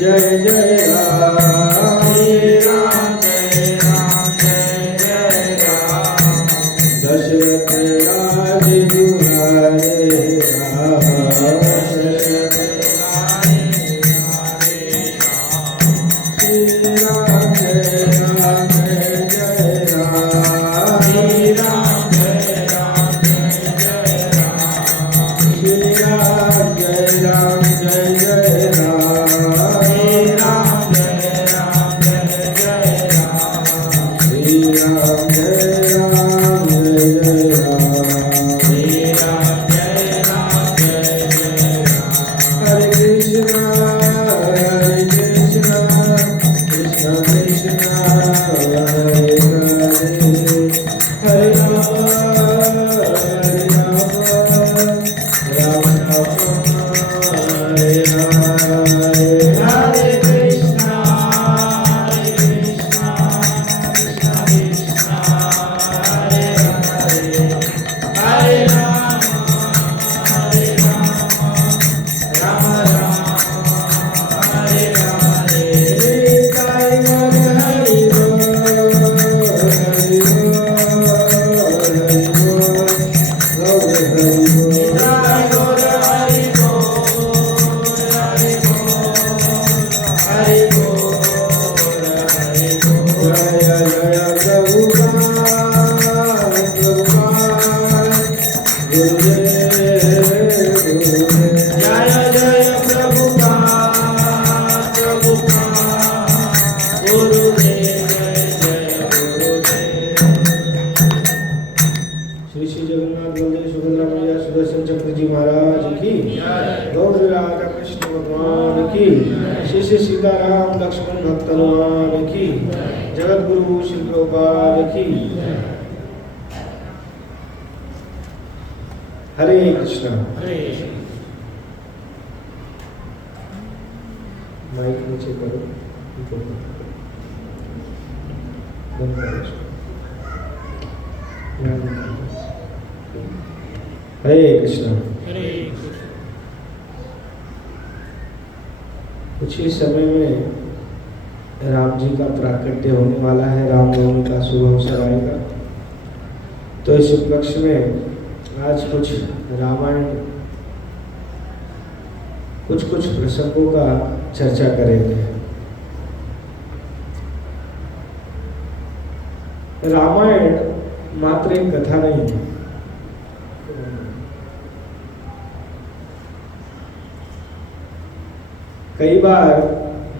जय जय राम जय राम जय राम जय जय राम। दशरथ राज दुलारे राम दशरथ लाए लाए राम। श्री राम जय राम जय जय राम श्री राम जय राम जय जय राम। श्री राम जय राम जय जय राम श्री राम जय राम जय जय राम। श्री राम जय राम जय जय राम श्री राम जय राम जय जय राम। हरे कृष्णा कृष्ण कृष्ण हरे हरे हरे राम राम राम हरे हरे हरे कृष्णा कृष्ण कृष्ण हरे हरे। हरे राम राम राम हरे हरे। निताय मन हरि बोल हरि बोल हरि बोल गौर हरि बोल निताय गौर हरि बोल हरि बोल हरि बोल हरि बोल। जय जय प्रभुपाद प्रभुपाद गुरुदेव गुरुदेव जय जय प्रभुपाद प्रभुपाद गुरुदेव जय गुरुदेव। श्री श्री जगन्नाथ बलदेव सुभद्रा मैया सुदर्शन चक्र जी महाराज की जय। गौर राधा कृष्ण भगवान की श्री श्री सीताराम लक्ष्मण भक्त हनुमान की जगत गुरु श्री प्रभुपाद की हरे कृष्णा। हरे माइक नीचे करो बंद करो इसको। हरे कृष्णा। हरे कुछ ही समय में राम जी का प्राकट्य होने वाला है, रामनवमी का शुभ अवसर आएगा। तो इस उपलक्ष्य में आज कुछ रामायण कुछ प्रसंगों का चर्चा करेंगे। रामायण मात्र एक कथा नहीं है। कई बार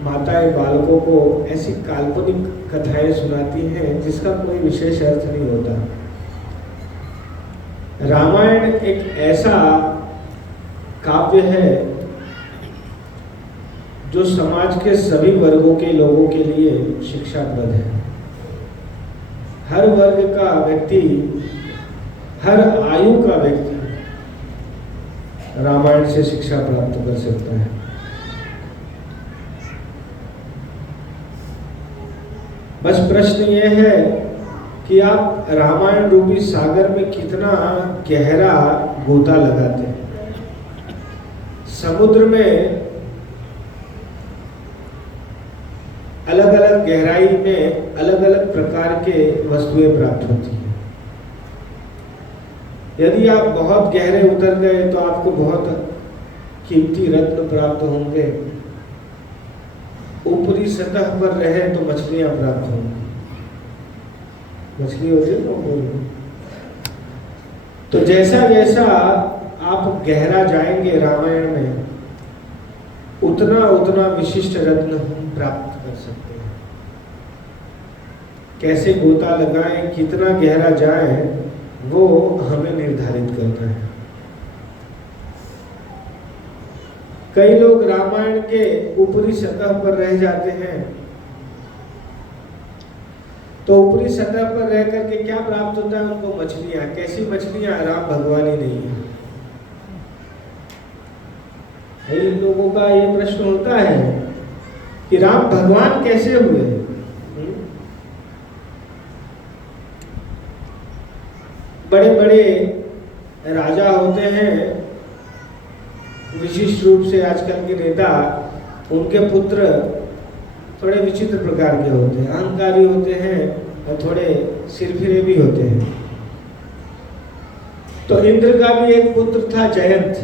माताएं बालकों को ऐसी काल्पनिक कथाएं सुनाती हैं जिसका कोई विशेष अर्थ नहीं होता। रामायण एक ऐसा काव्य है जो समाज के सभी वर्गों के लोगों के लिए शिक्षाप्रद है। हर वर्ग का व्यक्ति, हर आयु का व्यक्ति रामायण से शिक्षा प्राप्त कर सकता है। बस प्रश्न यह है कि आप रामायण रूपी सागर में कितना गहरा गोता लगाते हैं। समुद्र में अलग अलग गहराई में अलग अलग प्रकार के वस्तुएं प्राप्त होती हैं। यदि आप बहुत गहरे उतर गए तो आपको बहुत कीमती रत्न प्राप्त होंगे। ऊपरी सतह पर रहे तो मछलियां प्राप्त होंगी। मछली होती है ना। तो जैसा जैसा आप गहरा जाएंगे रामायण में, उतना उतना विशिष्ट रत्न प्राप्त कर सकते हैं। कैसे गोता लगाएं, कितना गहरा जाए, वो हमें निर्धारित करना है। कई लोग रामायण के ऊपरी सतह पर रह जाते हैं। तो ऊपरी सतह पर रह करके क्या प्राप्त होता है उनको? मछलियां। कैसी मछलियां? राम भगवान ही नहीं है। कई लोगों का ये प्रश्न होता है कि राम भगवान कैसे हुए? बड़े बड़े राजा होते हैं, विशिष्ट रूप से आजकल के नेता उनके पुत्र थोड़े विचित्र प्रकार के होते हैं, अहंकारी होते हैं और थोड़े सिरफिरे भी होते हैं। तो इंद्र का भी एक पुत्र था जयंत।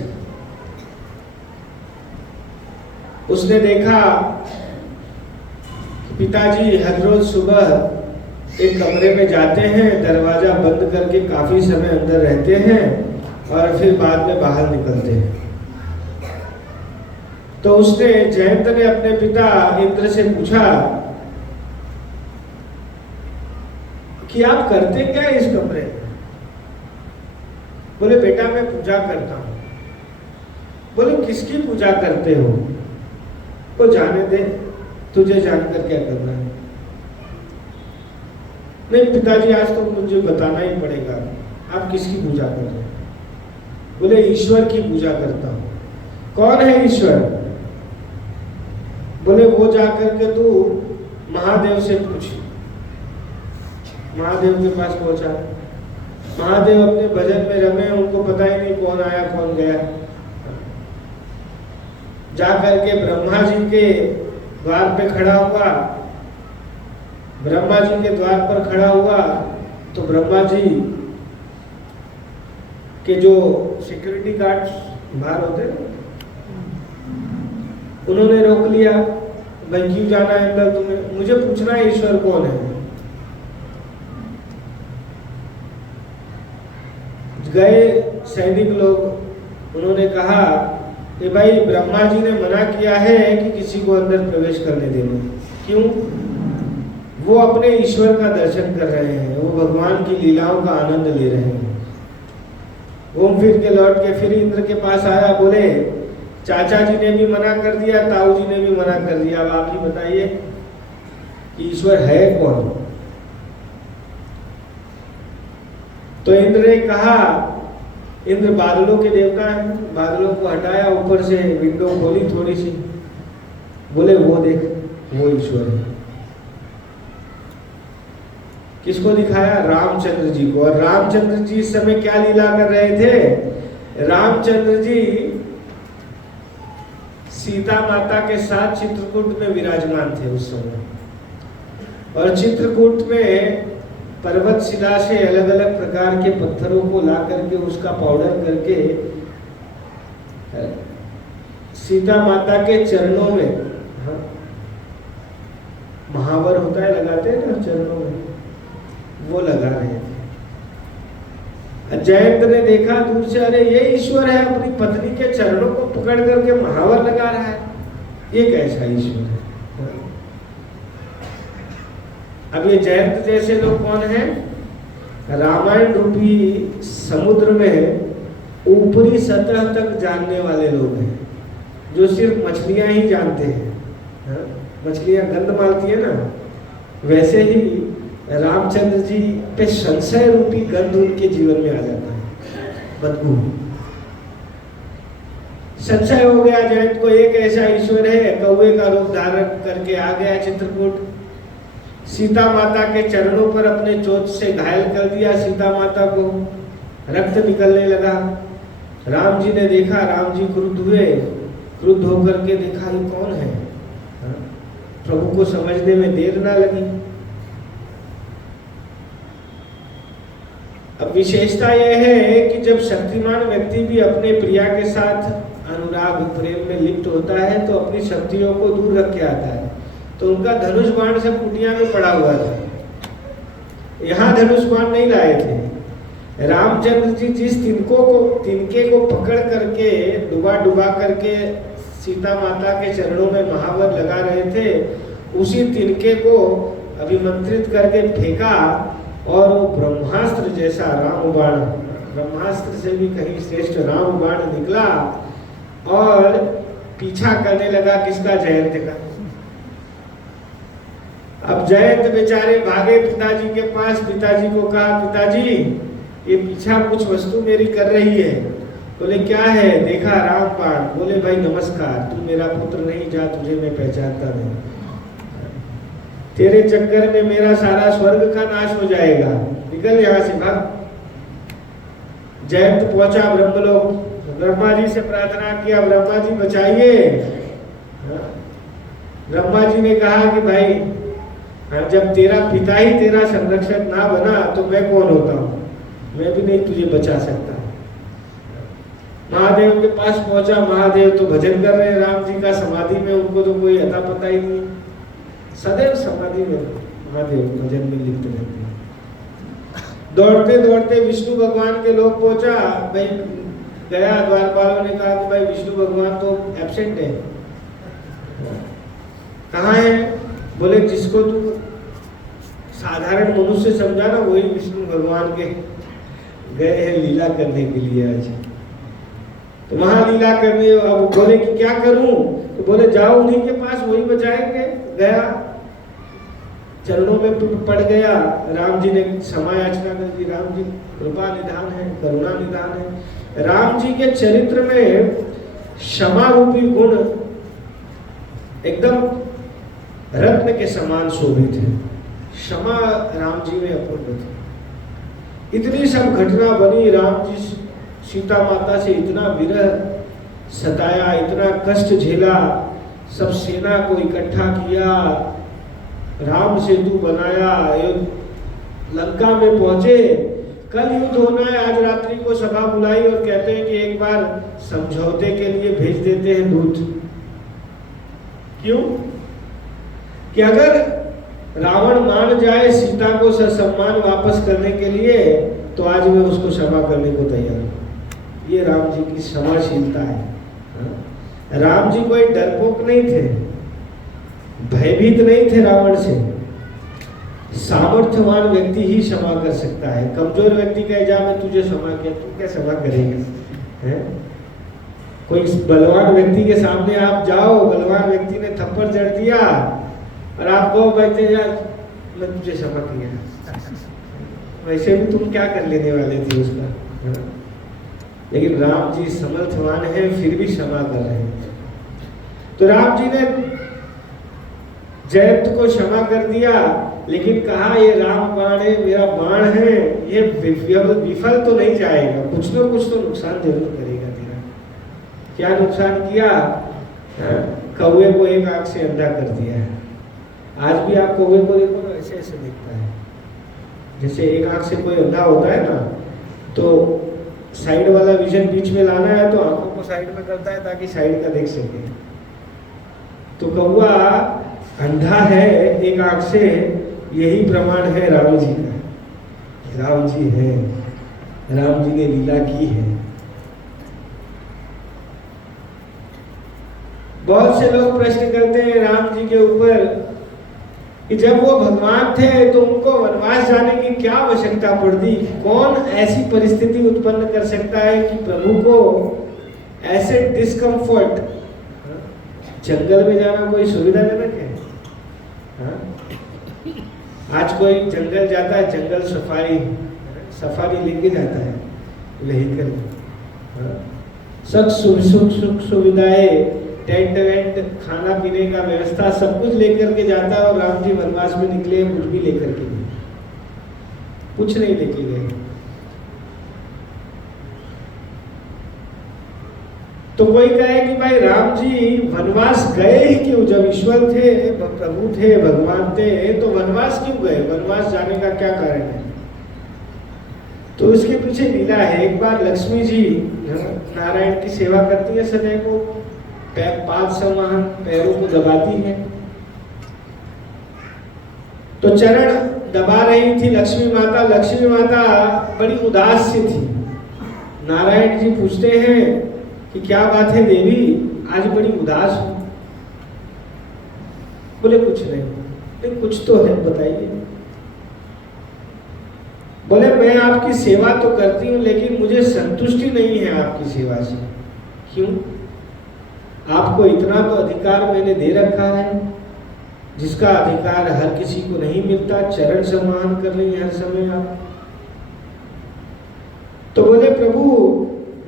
उसने देखा कि पिताजी हर रोज सुबह एक कमरे में जाते हैं, दरवाजा बंद करके काफी समय अंदर रहते हैं और फिर बाद में बाहर निकलते हैं। तो उसने जयंत ने अपने पिता इंद्र से पूछा कि आप करते क्या इस कमरे में? बोले बेटा मैं पूजा करता हूं। बोले किसकी पूजा करते हो? तो जाने दे, तुझे जानकर क्या करना है? नहीं पिताजी आज तो मुझे बताना ही पड़ेगा, आप किसकी पूजा कर रहे हैं? बोले ईश्वर की पूजा करता हूं। कौन है ईश्वर? बोले वो जाकर के तू महादेव से पूछ। महादेव के पास पहुंचा। महादेव अपने भजन में रमे, उनको पता ही नहीं कौन आया कौन गया। जाकर के ब्रह्मा जी के द्वार पे खड़ा हुआ। ब्रह्मा जी के द्वार पर खड़ा हुआ तो ब्रह्मा जी के जो सिक्योरिटी गार्ड बाहर होते हैं, उन्होंने रोक लिया। भाई क्यों जाना है अंदर तुम्हें? मुझे पूछना है ईश्वर कौन है। गए सैनिक लोग, उन्होंने कहा कि भाई ब्रह्मा जी ने मना किया है कि किसी को अंदर प्रवेश करने देना। क्यों? वो अपने ईश्वर का दर्शन कर रहे हैं, वो भगवान की लीलाओं का आनंद ले रहे हैं। घूम फिर के लौट के फिर इंद्र के पास आया। बोले चाचा जी ने भी मना कर दिया, ताऊ जी ने भी मना कर दिया, अब आप ही बताइए कि ईश्वर है कौन? तो इंद्र ने कहा, इंद्र बादलों के देवता हैं। बादलों को हटाया, ऊपर से विंडो खोली थोड़ी सी। बोले वो देख, वो ईश्वर है। किसको दिखाया? रामचंद्र जी को। और रामचंद्र जी इस समय क्या लीला कर रहे थे? रामचंद्र जी सीता माता के साथ चित्रकूट में विराजमान थे उस समय। और चित्रकूट में पर्वत शिला से अलग अलग प्रकार के पत्थरों को ला करके उसका पाउडर करके सीता माता के चरणों में, महावर होता है लगाते हैं ना चरणों में, वो लगा रहे थे। जयंत ने देखा दूर से, अरे ये ईश्वर है, अपनी पत्नी के चरणों को पकड़ करके महावर लगा रहा है, ये कैसा ईश्वर है? अब ये जयंत जैसे लोग कौन है? रामायण रूपी समुद्र में ऊपरी सतह तक जानने वाले लोग हैं, जो सिर्फ मछलियां ही जानते हैं। मछलियां गंध मारती है ना, वैसे ही रामचंद्र जी पे संशय रूपी गंध उनके जीवन में आ जाता है, बदबू। संशय हो गया जयंत को, एक ऐसा ईश्वर है, कौवे का रूप धारण करके आ गया चित्रकूट। सीता माता के चरणों पर अपने चोट से घायल कर दिया सीता माता को, रक्त निकलने लगा। राम जी ने देखा, राम जी क्रुद्ध हुए, क्रुद्ध होकर के देखा ये कौन है? प्रभु को समझने में देर ना लगी। अब विशेषता यह है कि जब शक्तिमान व्यक्ति भी अपने प्रिया के साथ अनुराग प्रेम में लिप्त होता है तो अपनी शक्तियों को दूर रख के आता है। तो उनका धनुष बाण सब कुटिया में पड़ा हुआ था, यहाँ धनुष बाण नहीं लाए थे। रामचंद्र जी जिस तिनके को पकड़ करके डुबा करके सीता माता के चरणों में महावर लगा रहे थे, उसी तिनके को अभिमंत्रित करके फेंका और वो ब्रह्मास्त्र जैसा रामबाण, ब्रह्मास्त्र से भी कहीं श्रेष्ठ रामबाण निकला और पीछा करने लगा किसका? जयंत का। अब जयंत बेचारे भागे पिताजी के पास, पिताजी को कहा पिताजी ये पीछा कुछ वस्तु मेरी कर रही है। बोले क्या है? देखा रामबाण। बोले भाई नमस्कार, तू मेरा पुत्र नहीं, जा, तुझे मैं पहचानता नहीं, तेरे चक्कर में मेरा सारा स्वर्ग का नाश हो जाएगा, निकल यहाँ से, भाग। जयंत पहुंचा ब्रह्मलोक, ब्रह्मा जी से प्रार्थना किया, ब्रह्मा जी बचाइए। ब्रह्मा जी ने कहा कि भाई जब तेरा पिता ही तेरा संरक्षक ना बना तो मैं कौन होता हूँ, मैं भी नहीं तुझे बचा सकता। महादेव के पास पहुंचा, महादेव तो भजन कर रहे हैं राम जी का समाधि में, उनको तो कोई अता पता ही नहीं, सदैव समाधि में महादेव भजन में लिप्त रहते हैं। दौड़ते दौड़ते विष्णु भगवान के लोग पहुंचा, भाई गया, द्वारपालों ने कहा कि भाई विष्णु भगवान तो एब्सेंट है, कहाँ है? बोले जिसको तू साधारण मनुष्य समझा ना वही विष्णु भगवान के गए हैं लीला करने के लिए आज। तो वहां लीला करने, अब बोले कि क्या करूं, तो बोले जाओ उन्हीं के पास, वही बचाएंगे। गया, चरणों में पड़ गया, राम जी ने क्षमा याचना कर दी। राम जी कृपा निधान है, करुणा निधान है। राम जी के चरित्र में क्षमा रूपी गुण एकदम रत्न के समान शोभित है। क्षमा राम जी में अपूर्व थी। इतनी सब घटना बनी, राम जी सीता माता से इतना विरह सताया, इतना कष्ट झेला, सब सेना को इकट्ठा किया, राम सेतु बनाया, लंका में पहुंचे। कल युद्ध होना है, आज रात्रि को सभा बुलाई और कहते हैं कि एक बार समझौते के लिए भेज देते हैं दूत। क्यों? कि अगर रावण मान जाए सीता को ससम्मान वापस करने के लिए तो आज मैं उसको क्षमा करने को तैयार हूं। ये राम जी की क्षमाशीलता है। राम जी कोई डरपोक नहीं थे, भयभीत नहीं थे रावण से। सामर्थ्यवान व्यक्ति ही क्षमा कर सकता है। कमजोर व्यक्ति कहे जा मैं तुझे क्षमा किया, तू क्या क्षमा करेगा? है कोई बलवान व्यक्ति के सामने आप जाओ, बलवान व्यक्ति ने थप्पड़ जड़ दिया और आप कहो बैठे यार मैं तुझे क्षमा किया, वैसे भी तुम क्या कर लेने वाले थे उसका? लेकिन राम जी समर्थवान है, फिर भी क्षमा कर रहे हैं। तो राम जी ने जयंत को क्षमा कर दिया, लेकिन कहा ये राम बाण है, मेरा बाण है, ये विफल तो नहीं जाएगा, कुछ ना कुछ तो नुकसान जरूर करेगा तेरा। क्या नुकसान किया? कौवे को एक आंख से अंधा कर दिया है। आज भी आप कौवे को देखो ना, ऐसे ऐसे दिखता है, जैसे एक आंख से कोई अंधा होता है ना, तो साइड वाला विजन बीच में लाना है तो आंखों को साइड में करता है ताकि साइड का देख सके। तो कौवा अंधा है एक आंख से, यही प्रमाण है राम जी का। राम जी है, राम जी ने लीला की है। बहुत से लोग प्रश्न करते हैं राम जी के ऊपर कि जब वो भगवान थे तो उनको वनवास जाने की क्या आवश्यकता पड़ती? कौन ऐसी परिस्थिति उत्पन्न कर सकता है कि प्रभु को ऐसे डिस्कम्फर्ट? जंगल में जाना कोई सुविधाजनक है? आज कोई जंगल जाता है, जंगल सफारी लेके जाता है व्हीकल, सब सुख सुविधाएं, टेंट वेंट, खाना पीने का व्यवस्था सब कुछ लेकर के जाता है। और राम जी वनवास में निकले, कुछ भी लेकर के नहीं, कुछ नहीं लेके गए। तो कोई कहे कि भाई राम जी वनवास गए ही क्यों? जब ईश्वर थे, प्रभु थे, भगवान थे, तो वनवास क्यों गए? वनवास जाने का क्या कारण है? तो इसके पीछे लीला है। एक बार लक्ष्मी जी नारायण की सेवा करती है, सदैव को पाद संवाहन पैरों को दबाती है। तो चरण दबा रही थी लक्ष्मी माता। लक्ष्मी माता बड़ी उदास सी थी। नारायण जी पूछते हैं कि क्या बात है देवी, आज बड़ी उदास हो? बोले कुछ नहीं, कुछ तो है, बताइए। बोले मैं आपकी सेवा तो करती हूँ, लेकिन मुझे संतुष्टि नहीं है आपकी सेवा से। क्यों? आपको इतना तो अधिकार मैंने दे रखा है जिसका अधिकार हर किसी को नहीं मिलता। चरण सम्मान कर रही हर समय आप। तो बोले प्रभु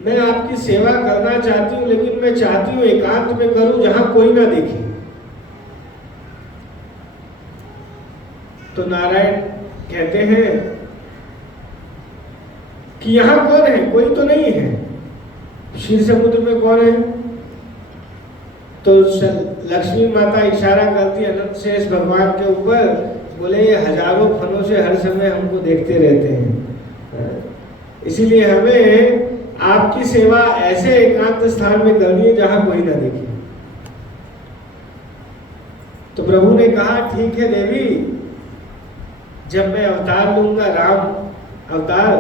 मैं आपकी सेवा करना चाहती हूँ, लेकिन मैं चाहती हूँ एकांत में करूं, जहां कोई ना देखे। तो नारायण कहते हैं कि यहां कौन है? कोई तो नहीं है। क्षीर समुद्र में कौन है? तो लक्ष्मी माता इशारा करती अनंत शेष भगवान के ऊपर, बोले ये हजारों फनों से हर समय हमको देखते रहते हैं, इसीलिए हमें आपकी सेवा ऐसे एकांत स्थान में करनी है जहां कोई ना देखे। तो प्रभु ने कहा ठीक है देवी, जब मैं अवतार लूंगा, राम अवतार,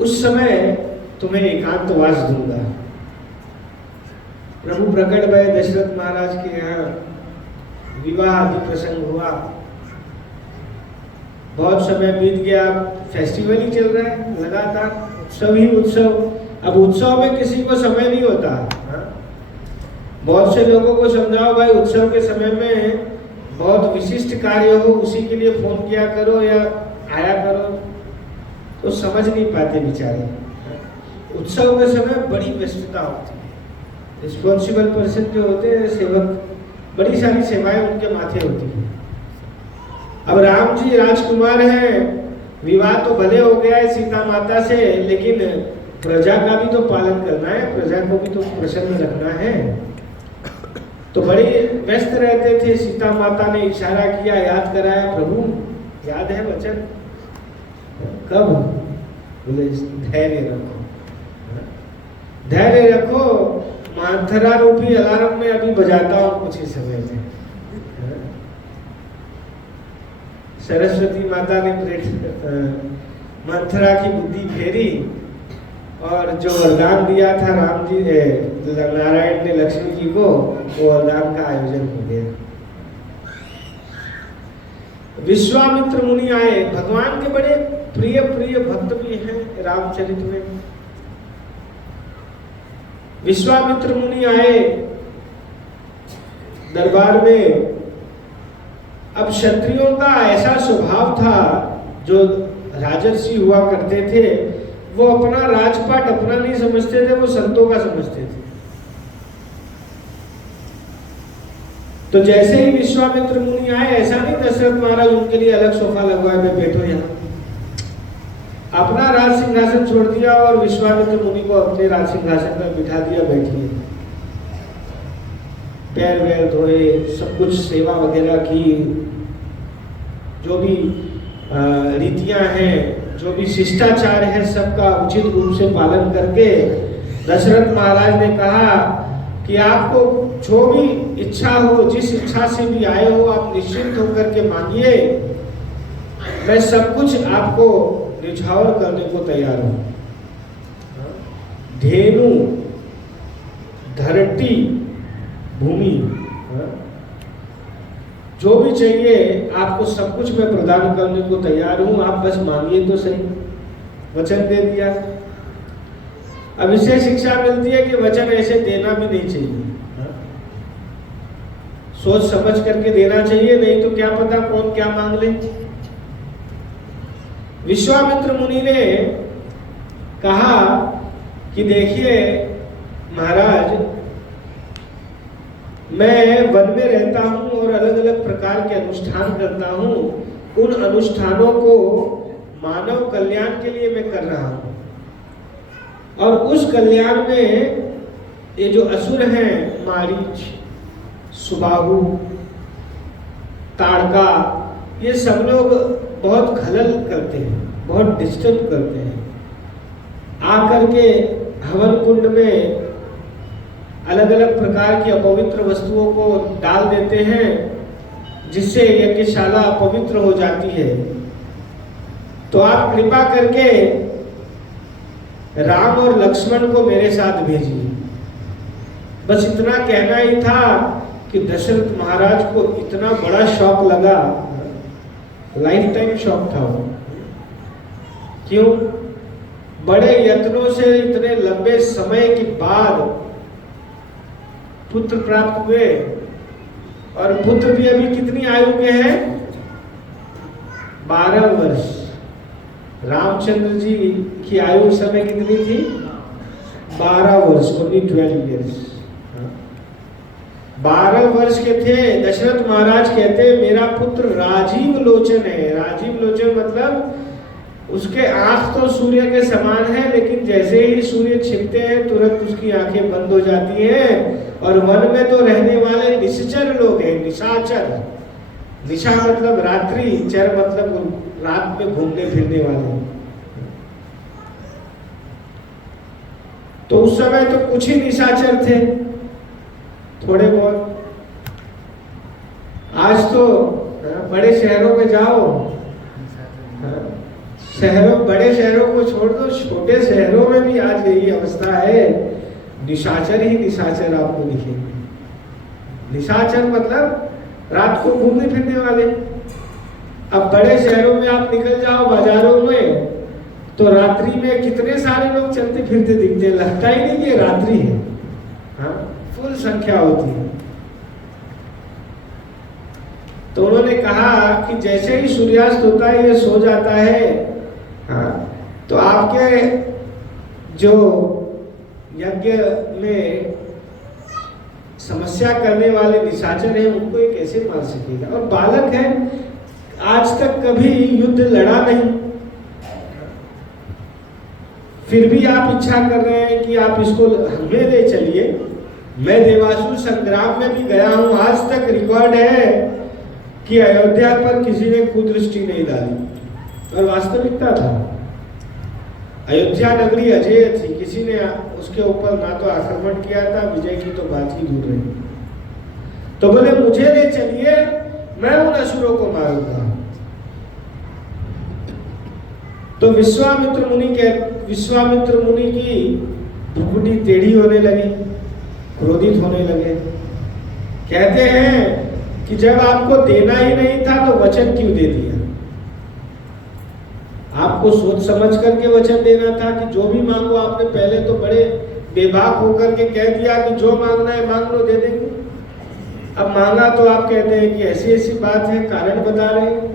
उस समय तुम्हें एकांतवास दूंगा। प्रभु प्रकट भय दशरथ महाराज के यहाँ विवाह आदि प्रसंग हुआ, बहुत समय बीत गया, फेस्टिवल ही चल रहा है लगातार, उत्सव ही उत्सव। अब उत्सव में किसी को समय नहीं होता। बहुत से लोगों को समझाओ भाई उत्सव के समय में बहुत विशिष्ट कार्य हो, उसी के लिए फोन किया करो या आया करो, तो समझ नहीं पाते बेचारे। उत्सव के समय बड़ी व्यस्तता होती है, रिस्पॉन्सिबल पर्सन जो होते हैं, सेवक, बड़ी सारी सेवाएं उनके माथे होती है। अब राम जी राजकुमार हैं, विवाह तो भले हो गया है सीता माता से, लेकिन प्रजा का भी तो पालन करना है, प्रजा को भी तो प्रसन्न रखना है। तो बड़े व्यस्त रहते थे। सीता माता ने इशारा किया, याद कराया, प्रभु याद है वचन? कब? बोले धैर्य रखो, धैर्य रखो, मंथरा रूपी अलार्म में अभी बजाता हूँ कुछ ही समय में। सरस्वती माता ने मंथरा की बुद्धि फेरी और जो वरदान दिया था राम जी नारायण ने लक्ष्मी जी को, वो वरदान का आयोजन हो गया। विश्वामित्र मुनि आए, भगवान के बड़े प्रिय प्रिय भक्त भी हैं रामचरित में। विश्वामित्र मुनि आए दरबार में। अब क्षत्रियों का ऐसा स्वभाव था, जो राजर्षि हुआ करते थे, वो अपना राजपाट अपना नहीं समझते थे, वो संतों का समझते थे। तो जैसे ही विश्वामित्र मुनि आए, ऐसा नहीं दशरथ महाराज उनके लिए अलग सोफा लगवाए, मैं बैठो यहाँ, अपना राज सिंहासन छोड़ दिया और विश्वामित्र मुनि को अपने राज सिंहासन पर बिठा दिया, बैठिए। पैर वैर धोए, सब कुछ सेवा वगैरह की, जो भी रीतियां हैं, जो भी शिष्टाचार है, सबका उचित रूप से पालन करके दशरथ महाराज ने कहा कि आपको जो भी इच्छा हो, जिस इच्छा से भी आए हो, आप निश्चिंत होकर के मांगिए, मैं सब कुछ आपको निछावर करने को तैयार हूं। धेनु, धरती, भूमि, जो भी चाहिए आपको सब कुछ मैं प्रदान करने को तैयार हूं, आप बस मांगिए तो सही। वचन दे दिया। अब इससे शिक्षा मिलती है कि वचन ऐसे देना भी नहीं चाहिए, सोच समझ करके देना चाहिए, नहीं तो क्या पता कौन क्या मांग ले। विश्वामित्र मुनि ने कहा कि देखिए महाराज, मैं वन में रहता हूं और अलग अलग प्रकार के अनुष्ठान करता हूं, उन अनुष्ठानों को मानव कल्याण के लिए मैं कर रहा हूं, और उस कल्याण में ये जो असुर हैं, मारीच, सुबाहु, ताड़का, ये सब लोग बहुत खलल करते हैं, बहुत डिस्टर्ब करते हैं। आकर के हवन कुंड में अलग अलग प्रकार की अपवित्र वस्तुओं को डाल देते हैं, जिससे यज्ञशाला अपवित्र हो जाती है। तो आप कृपा करके राम और लक्ष्मण को मेरे साथ भेजिए। बस इतना कहना ही था कि दशरथ महाराज को इतना बड़ा शौक लगा, लाइफ टाइम शौक था वो। क्यों? बड़े यत्नों से इतने लंबे समय के बाद पुत्र प्राप्त हुए, और पुत्र भी अभी कितनी आयु के हैं? 12 वर्ष। रामचंद्र जी की आयु उस समय कितनी थी? 12 वर्ष, ओनली 12 ईयर्स। 12 वर्ष के थे। दशरथ महाराज कहते मेरा पुत्र राजीव लोचन है। राजीव लोचन मतलब उसके आंख तो सूर्य के समान है, लेकिन जैसे ही सूर्य छिपते हैं तुरंत उसकी आंखें बंद हो जाती हैं और वन में तो रहने वाले निश्चर लोग हैं, निशाचर। निशा मतलब रात्रि, चर मतलब रात में घूमने फिरने वाले। तो उस समय तो कुछ ही निशाचर थे, थोड़े बहुत। आज तो बड़े शहरों में जाओ, बड़े शहरों को छोड़ दो, छोटे शहरों में भी आज यही अवस्था है, निशाचर ही निशाचर आपको दिखेंगे। निशाचर मतलब रात को घूमने फिरने वाले। अब बड़े शहरों में आप निकल जाओ बाजारों में, तो रात्रि में कितने सारे लोग चलते फिरते दिखते हैं, लगता ही नहीं कि रात्रि है। हाँ, फुल संख्या होती है। तो उन्होंने कहा कि जैसे ही सूर्यास्त होता है ये सो जाता है। हाँ, तो आपके जो यज्ञ में समस्या करने वाले निशाचर हैं उनको ये कैसे मार सकेगा? और बालक है, आज तक कभी युद्ध लड़ा नहीं, फिर भी आप इच्छा कर रहे हैं कि आप इसको हमें ले चलिए। मैं देवासुर संग्राम में भी गया हूं, आज तक रिकॉर्ड है कि अयोध्या पर किसी ने कुदृष्टि नहीं डाली। और वास्तविकता था, अयोध्या नगरी अजय थी, किसी ने उसके ऊपर ना तो आक्रमण किया था, विजय की तो बात ही दूर रही। तो बोले मुझे ले चलिए, मैं उन असुरों को मारूंगा। तो विश्वामित्र मुनि की भ्रुकुटी टेढ़ी होने लगी, क्रोधित होने लगे। कहते हैं कि जब आपको देना ही नहीं था तो वचन क्यों दे दिया? आपको सोच समझ करके वचन देना था कि जो भी मांगो। आपने पहले तो बड़े बेबाक होकर के कह दिया कि जो मांगना है मांग लो, दे देंगे। अब मांगा तो आप कहते हैं कि ऐसी ऐसी बात है, कारण बता रहे हैं।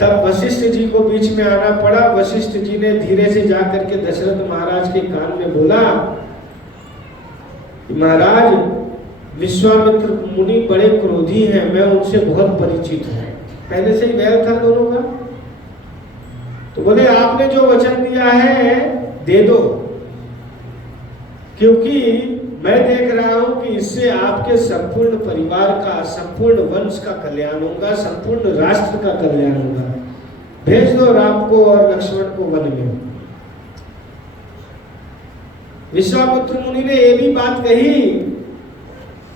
तब वशिष्ठ जी को बीच में आना पड़ा। वशिष्ठ जी ने धीरे से जाकर के दशरथ महाराज के कान में बोला, महाराज विश्वामित्र मुनि बड़े क्रोधी हैं, मैं उनसे बहुत परिचित हूं, पहले से ही वैर था दोनों का। तो बोले आपने जो वचन दिया है दे दो, क्योंकि मैं देख रहा हूं कि इससे आपके संपूर्ण परिवार का, संपूर्ण वंश का कल्याण होगा, संपूर्ण राष्ट्र का कल्याण होगा। भेज दो राम को और लक्ष्मण को वन में। विश्वामित्र मुनि ने ये भी बात कही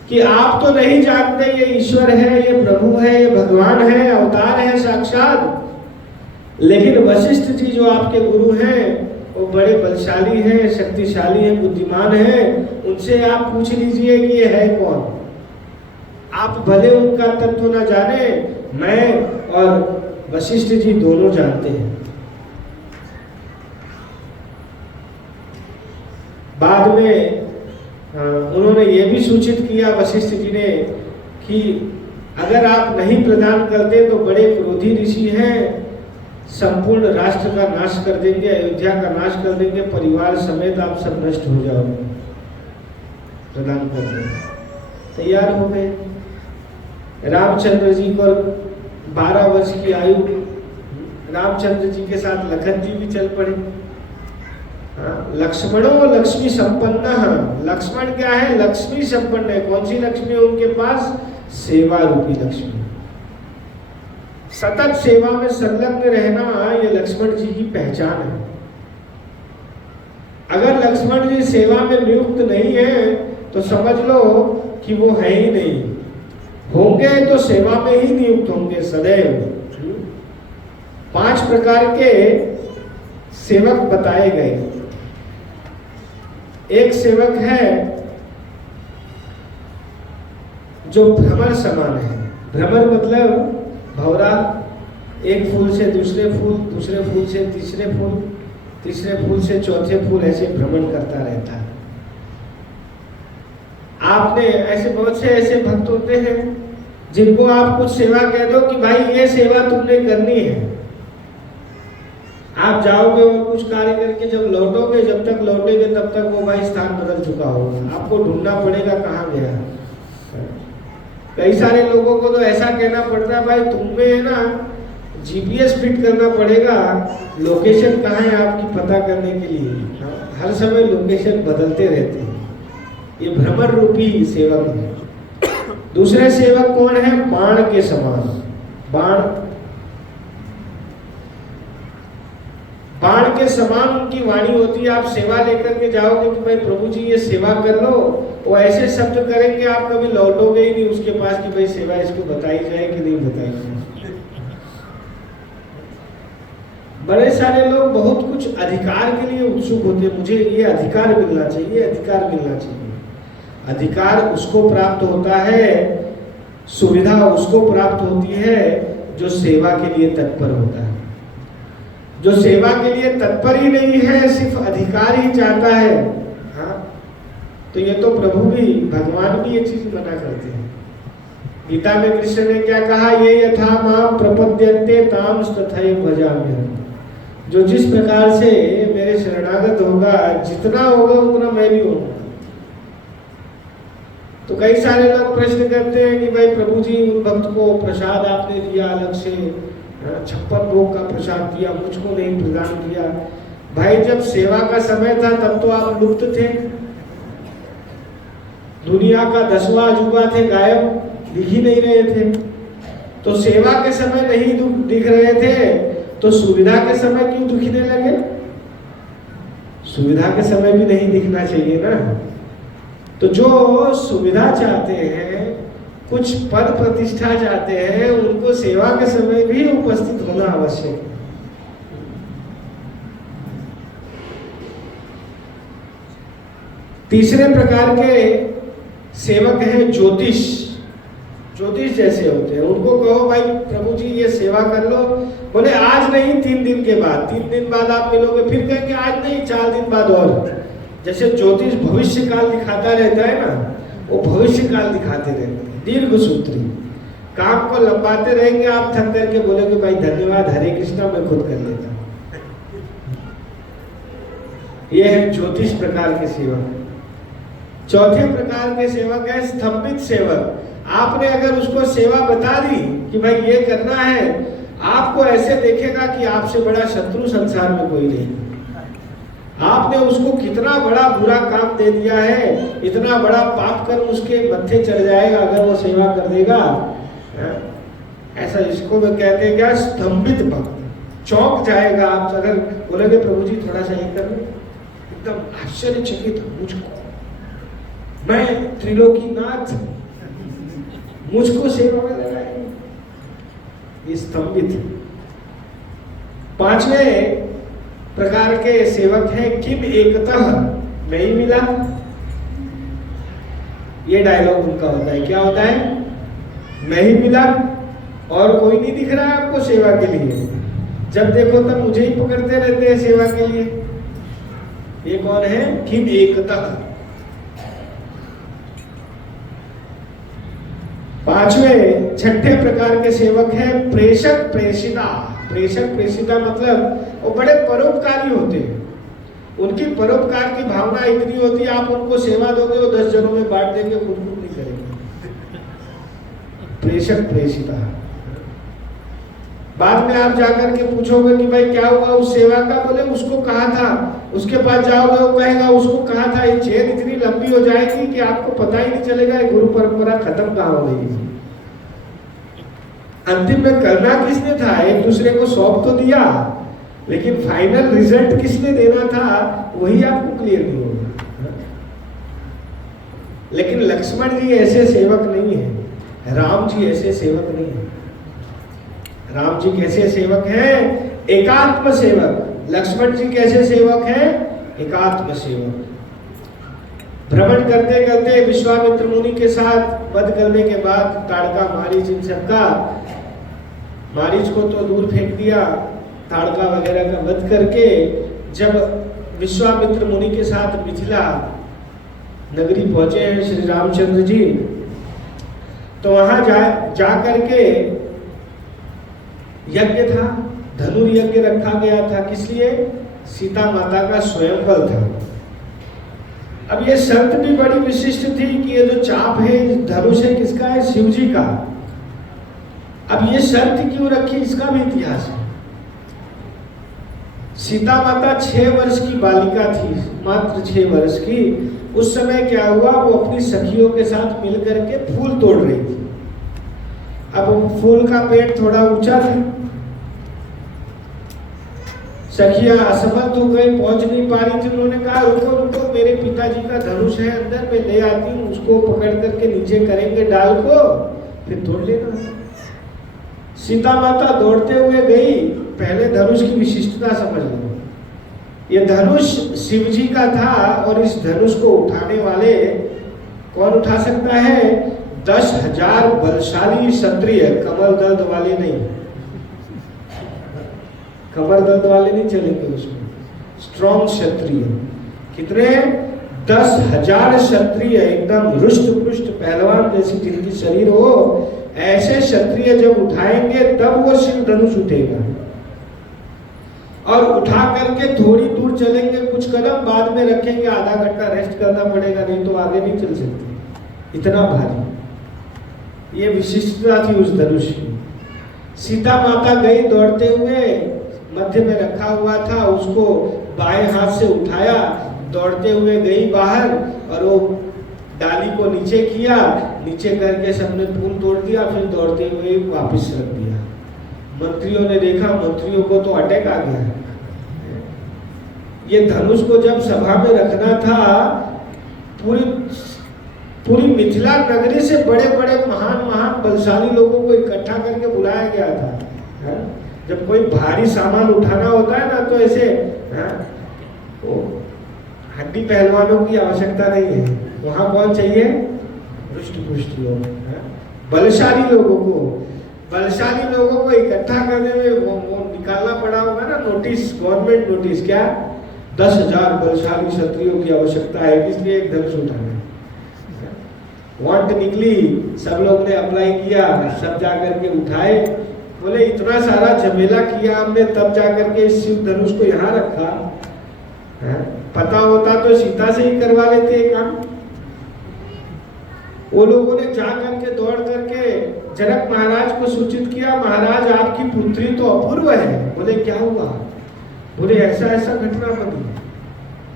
कि आप तो नहीं जानते ये ईश्वर है, ये प्रभु है, ये भगवान है, अवतार है साक्षात। लेकिन वशिष्ठ जी जो आपके गुरु हैं वो बड़े बलशाली हैं, शक्तिशाली हैं, बुद्धिमान हैं। उनसे आप पूछ लीजिए कि ये है कौन। आप भले उनका तत्व न जाने, मैं और वशिष्ठ जी दोनों जानते हैं। बाद में उन्होंने ये भी सूचित किया वशिष्ठ जी ने कि अगर आप नहीं प्रदान करते तो बड़े क्रोधी ऋषि हैं, संपूर्ण राष्ट्र का नाश कर देंगे, अयोध्या का नाश कर देंगे, परिवार समेत आप सब नष्ट हो जाओगे। प्रदान कर देंगे। तैयार हो गए। रामचंद्र जी को 12 वर्ष की आयु, रामचंद्र जी के साथ लखन जी भी चल पड़े। लक्ष्मणो लक्ष्मी संपन्न। लक्ष्मण क्या है? लक्ष्मी संपन्न है। कौन सी लक्ष्मी है उनके पास? सेवा रूपी लक्ष्मी। सतत सेवा में संलग्न रहना ये लक्ष्मण जी की पहचान है। अगर लक्ष्मण जी सेवा में नियुक्त नहीं है तो समझ लो कि वो है ही नहीं। होंगे तो सेवा में ही नियुक्त होंगे सदैव। 5 प्रकार के सेवक बताए गए। एक सेवक है जो भ्रमर समान है। भ्रमर मतलब भौरा, एक फूल से दूसरे फूल, दूसरे फूल से तीसरे फूल, तीसरे फूल से चौथे फूल, ऐसे भ्रमण करता रहता है। आपने ऐसे बहुत से ऐसे भक्त होते हैं जिनको आप कुछ सेवा कह दो कि भाई ये सेवा तुमने करनी है। आप जाओगे और कुछ कार्य करके जब लौटोगे, जब तक लौटेगे तब तक वो भाई स्थान बदल चुका होगा। आपको ढूंढना पड़ेगा कहाँ गया। कई सारे लोगों को तो ऐसा कहना पड़ता है, भाई तुम्हें है ना जीपीएस फिट करना पड़ेगा, लोकेशन कहाँ है आपकी पता करने के लिए। हर समय लोकेशन बदलते रहते हैं। ये भ्रमर रूपी सेवक है। दूसरे सेवक कौन है? बाण के समान। बाण के समान उनकी वाणी होती है। आप सेवा लेकर के जाओगे कि भाई प्रभु जी ये सेवा कर लो, वो ऐसे शब्द करेंगे आप कभी लौटोगे ही नहीं उसके पास कि भाई सेवा इसको बताई जाए कि नहीं बताई जाए। बड़े सारे लोग बहुत कुछ अधिकार के लिए उत्सुक होते हैं, मुझे ये अधिकार मिलना चाहिए, अधिकार मिलना चाहिए। अधिकार उसको प्राप्त होता है, सुविधा उसको प्राप्त होती है जो सेवा के लिए तत्पर होता है। जो सेवा के लिए तत्पर ही नहीं है, सिर्फ अधिकार ही चाहता है, हाँ, तो ये तो प्रभु भी, भगवान भी ये चीज मना करते हैं। गीता में कृष्ण ने क्या कहा? ये यथा माम प्रपद्यन्ते ताम तथैव भजाम्यहम्। जो जिस प्रकार से मेरे शरणागत होगा, जितना होगा उतना मैं भी होऊंगा। तो कई सारे लोग प्रश्न करते हैं कि भाई प्रभु जी उन भक्त को प्रसाद आपने दिया अलग से, 56 भोग का प्रसाद दिया, मुझको नहीं प्रदान किया। भाई जब सेवा का समय था तब तो आप लुप्त थे, दुनिया का 10वां अजूबा थे, गायब, दिख ही नहीं रहे थे। तो सेवा के समय नहीं दिख रहे थे तो सुविधा के समय क्यों दिखने लगे? सुविधा के समय भी नहीं दिखना चाहिए ना। तो जो सुविधा चाहते हैं, कुछ पद प्रतिष्ठा चाहते हैं, उनको सेवा के समय भी उपस्थित होना आवश्यक है। तीसरे प्रकार के सेवक हैं ज्योतिष। ज्योतिष जैसे होते हैं, उनको कहो भाई प्रभु जी ये सेवा कर लो, बोले आज नहीं 3 दिन के बाद, 3 दिन बाद आप मिलोगे, फिर कहेंगे आज नहीं 4 दिन बाद। और जैसे ज्योतिष भविष्य काल दिखाता रहता है ना, वो भविष्य काल दिखाते रहते हैं, दीर्घ सूत्री, काम को लंबाते रहेंगे। आप थक करके बोलोगे भाई धन्यवाद, हरे कृष्णा, मैं खुद कर लेता हूं। ये है ज्योतिष प्रकार के सेवक। चौथे प्रकार के सेवक है स्तंभित सेवक। आपने अगर उसको सेवा बता दी कि भाई ये करना है, आपको ऐसे देखेगा कि आपसे बड़ा शत्रु संसार में कोई नहीं। आपने उसको कितना बड़ा बुरा काम दे दिया है, इतना बड़ा पाप कर्म उसके मत्थे चढ़ जाएगा अगर वो सेवा कर देगा। ऐसा इसको वो कहते हैं क्या? स्तंभित भक्त। चौंक जाएगा आप अगर बोलोगे प्रभु जी थोड़ा सा ये कर लो, एकदम आश्चर्यचकित, मुझको, मैं त्रिलोकीनाथ, मुझको सेवा में लगाएंगे, ये स्तंभित। पांचवें प्रकार के सेवक हैं किम एकतः, नहीं मिला। ये डायलॉग उनका होता है, क्या होता है? नहीं मिला और कोई नहीं दिख रहा है आपको सेवा के लिए, जब देखो तब मुझे ही पकड़ते रहते हैं सेवा के लिए। ये कौन है? किम एकतः। पांचवें छठे प्रकार के सेवक हैं प्रेषक प्रेषिता। प्रेषक प्रेषिता मतलब वो बड़े परोपकारी होते हैं, उनकी परोपकार की भावना इतनी होती है, आप उनको सेवा दोगे वो 10 जनों में बांट देंगे, खुद नहीं करेंगे। प्रेषक प्रेषिता। बाद में आप जाकर के पूछोगे कि भाई क्या हुआ उस सेवा का, बोले उसको कहा था, उसके पास जाओगे वो कहेगा उसको कहा था। ये चेन इतनी लंबी हो जाएगी कि आपको पता ही नहीं चलेगा ये गुरु परंपरा खत्म कहाँ हो गई। अंतिम में करना किसने था? एक दूसरे को सौंप तो दिया, लेकिन फाइनल रिजल्ट किसने देना था वही आपको क्लियर नहीं होगा। लेकिन लक्ष्मण जी ऐसे सेवक नहीं है, राम जी ऐसे सेवक नहीं है। राम जी कैसे सेवक हैं? एकात्म सेवक। लक्ष्मण जी कैसे सेवक हैं? एकात्म सेवक। भ्रमण करते करते विश्वामित्र मुनि के साथ वध करने के बाद ताड़का मारीच इन सबका, मारीच को तो दूर फेंक दिया, ताड़का वगैरह का वध करके जब विश्वामित्र मुनि के साथ मिथिला नगरी पहुंचे हैं श्री रामचंद्र जी, तो वहां जा करके यज्ञ था, धनुर्यज्ञ रखा गया था। किस लिए? सीता माता का स्वयंवर था। अब ये शर्त भी बड़ी विशिष्ट थी कि ये जो चाप है, धनुष है, किसका है? शिव जी का। अब ये शर्त क्यों रखी, इसका भी इतिहास है। सीता माता 6 वर्ष की बालिका थी, मात्र 6 वर्ष की। उस समय क्या हुआ, वो अपनी सखियों के साथ मिलकर के फूल तोड़ रही थी। अब फूल का पेड़ थोड़ा ऊंचा था, सखियां असमर्थ हो गई, पहुंच नहीं पा रही थी। उन्होंने कहा रुको रुको, मेरे पिताजी का धनुष है अंदर, मैं ले आती हूँ, उसको पकड़ करके नीचे करेंगे डाल को, फिर तोड़ लेना। सीता माता दौड़ते हुए गई। पहले धनुष की विशिष्टता समझ लो। ये धनुष शिव जी का था और इस धनुष को उठाने वाले कौन उठा सकता है? 10,000 बलशाली क्षत्रिय, कमर दर्द वाले नहीं, कमर दर्द वाले नहीं चलेंगे उसमें, स्ट्रॉन्ग क्षत्रिय। कितने? 10,000 क्षत्रिय, एकदम रुष्ट पुष्ट पहलवान जैसी जिनकी शरीर हो, ऐसे क्षत्रिय जब उठाएंगे तब वो शिव धनुष उठेगा। और उठा करके थोड़ी दूर चलेंगे, कुछ कदम, बाद में रखेंगे, आधा घंटा रेस्ट करना पड़ेगा, नहीं तो आगे नहीं चल सकते, इतना भारी। ये विशिष्टता थी उस धनुष की। सीता माता गई दौड़ते हुए, मध्य में रखा हुआ था, उसको बाएं हाथ से उठाया, दौड़ते हुए गई बाहर और वो डाली को नीचे किया, नीचे करके सबने फूल तोड़ दिया, फिर दौड़ते हुए वापस रख दिया। मंत्रियों ने देखा, मंत्रियों को तो अटैक आ गया। ये धनुष को जब सभा में रखना था, पूरी मिथिला नगरी से बड़े बड़े महान महान बलशाली लोगों को इकट्ठा करके बुलाया गया था। जब कोई भारी सामान उठाना होता है ना, तो ऐसे हड्डी पहलवानों की आवश्यकता नहीं है, वहां कौन चाहिए? रुष्ट पुष्ट लोग, बलशाली लोगों को। बलशाली लोगों को इकट्ठा करने में वो निकालना पड़ा होगा ना नोटिस, गवर्नमेंट नोटिस, क्या 10,000 बलशाली क्षत्रियों की आवश्यकता है, इसलिए एक धनुष उठाना। वांट निकली, सब लोग ने अप्लाई किया, सब जाकर के उठाए। बोले इतना सारा झमेला किया हमने, तब जाकर के इस शिव धनुष को यहाँ रखा। पता होता तो सीता से ही करवा लेते काम। वो लोगों ने जा करके दौड़ करके जनक महाराज को सूचित किया, महाराज आपकी पुत्री तो अपूर्व है। बोले क्या हुआ? बोले ऐसा ऐसा घटना बनी।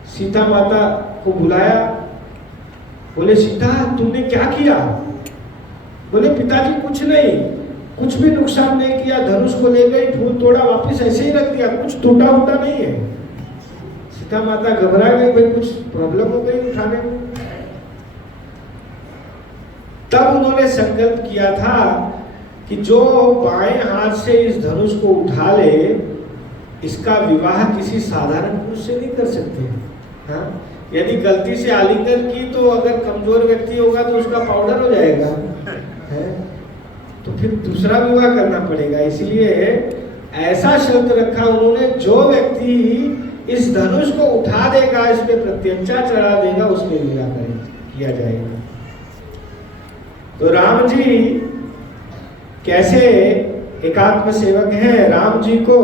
सीता माता को बुलाया, बोले सीता तुमने क्या किया? बोले पिताजी कुछ नहीं, कुछ भी नुकसान नहीं किया, धनुष को ले गई, फूल तोड़ा, वापस ऐसे ही रख दिया, कुछ टूटा उटा नहीं है। सीता माता घबरा गई, भाई कुछ प्रॉब्लम हो गई उठाने में। तब उन्होंने संकल्प किया था कि जो बाएं हाथ से इस धनुष को उठा ले, इसका विवाह किसी साधारण पुरुष से नहीं कर सकते। हाँ? यदि गलती से आलिंगन की तो अगर कमजोर व्यक्ति होगा तो उसका पाउडर हो जाएगा, है? तो फिर दूसरा विवाह करना पड़ेगा। इसलिए ऐसा शर्त रखा उन्होंने, जो व्यक्ति इस धनुष को उठा देगा, इस पे प्रत्यंचा चढ़ा देगा, उसमें विवाह किया जाएगा। तो राम जी कैसे एकात्म सेवक हैं? राम जी को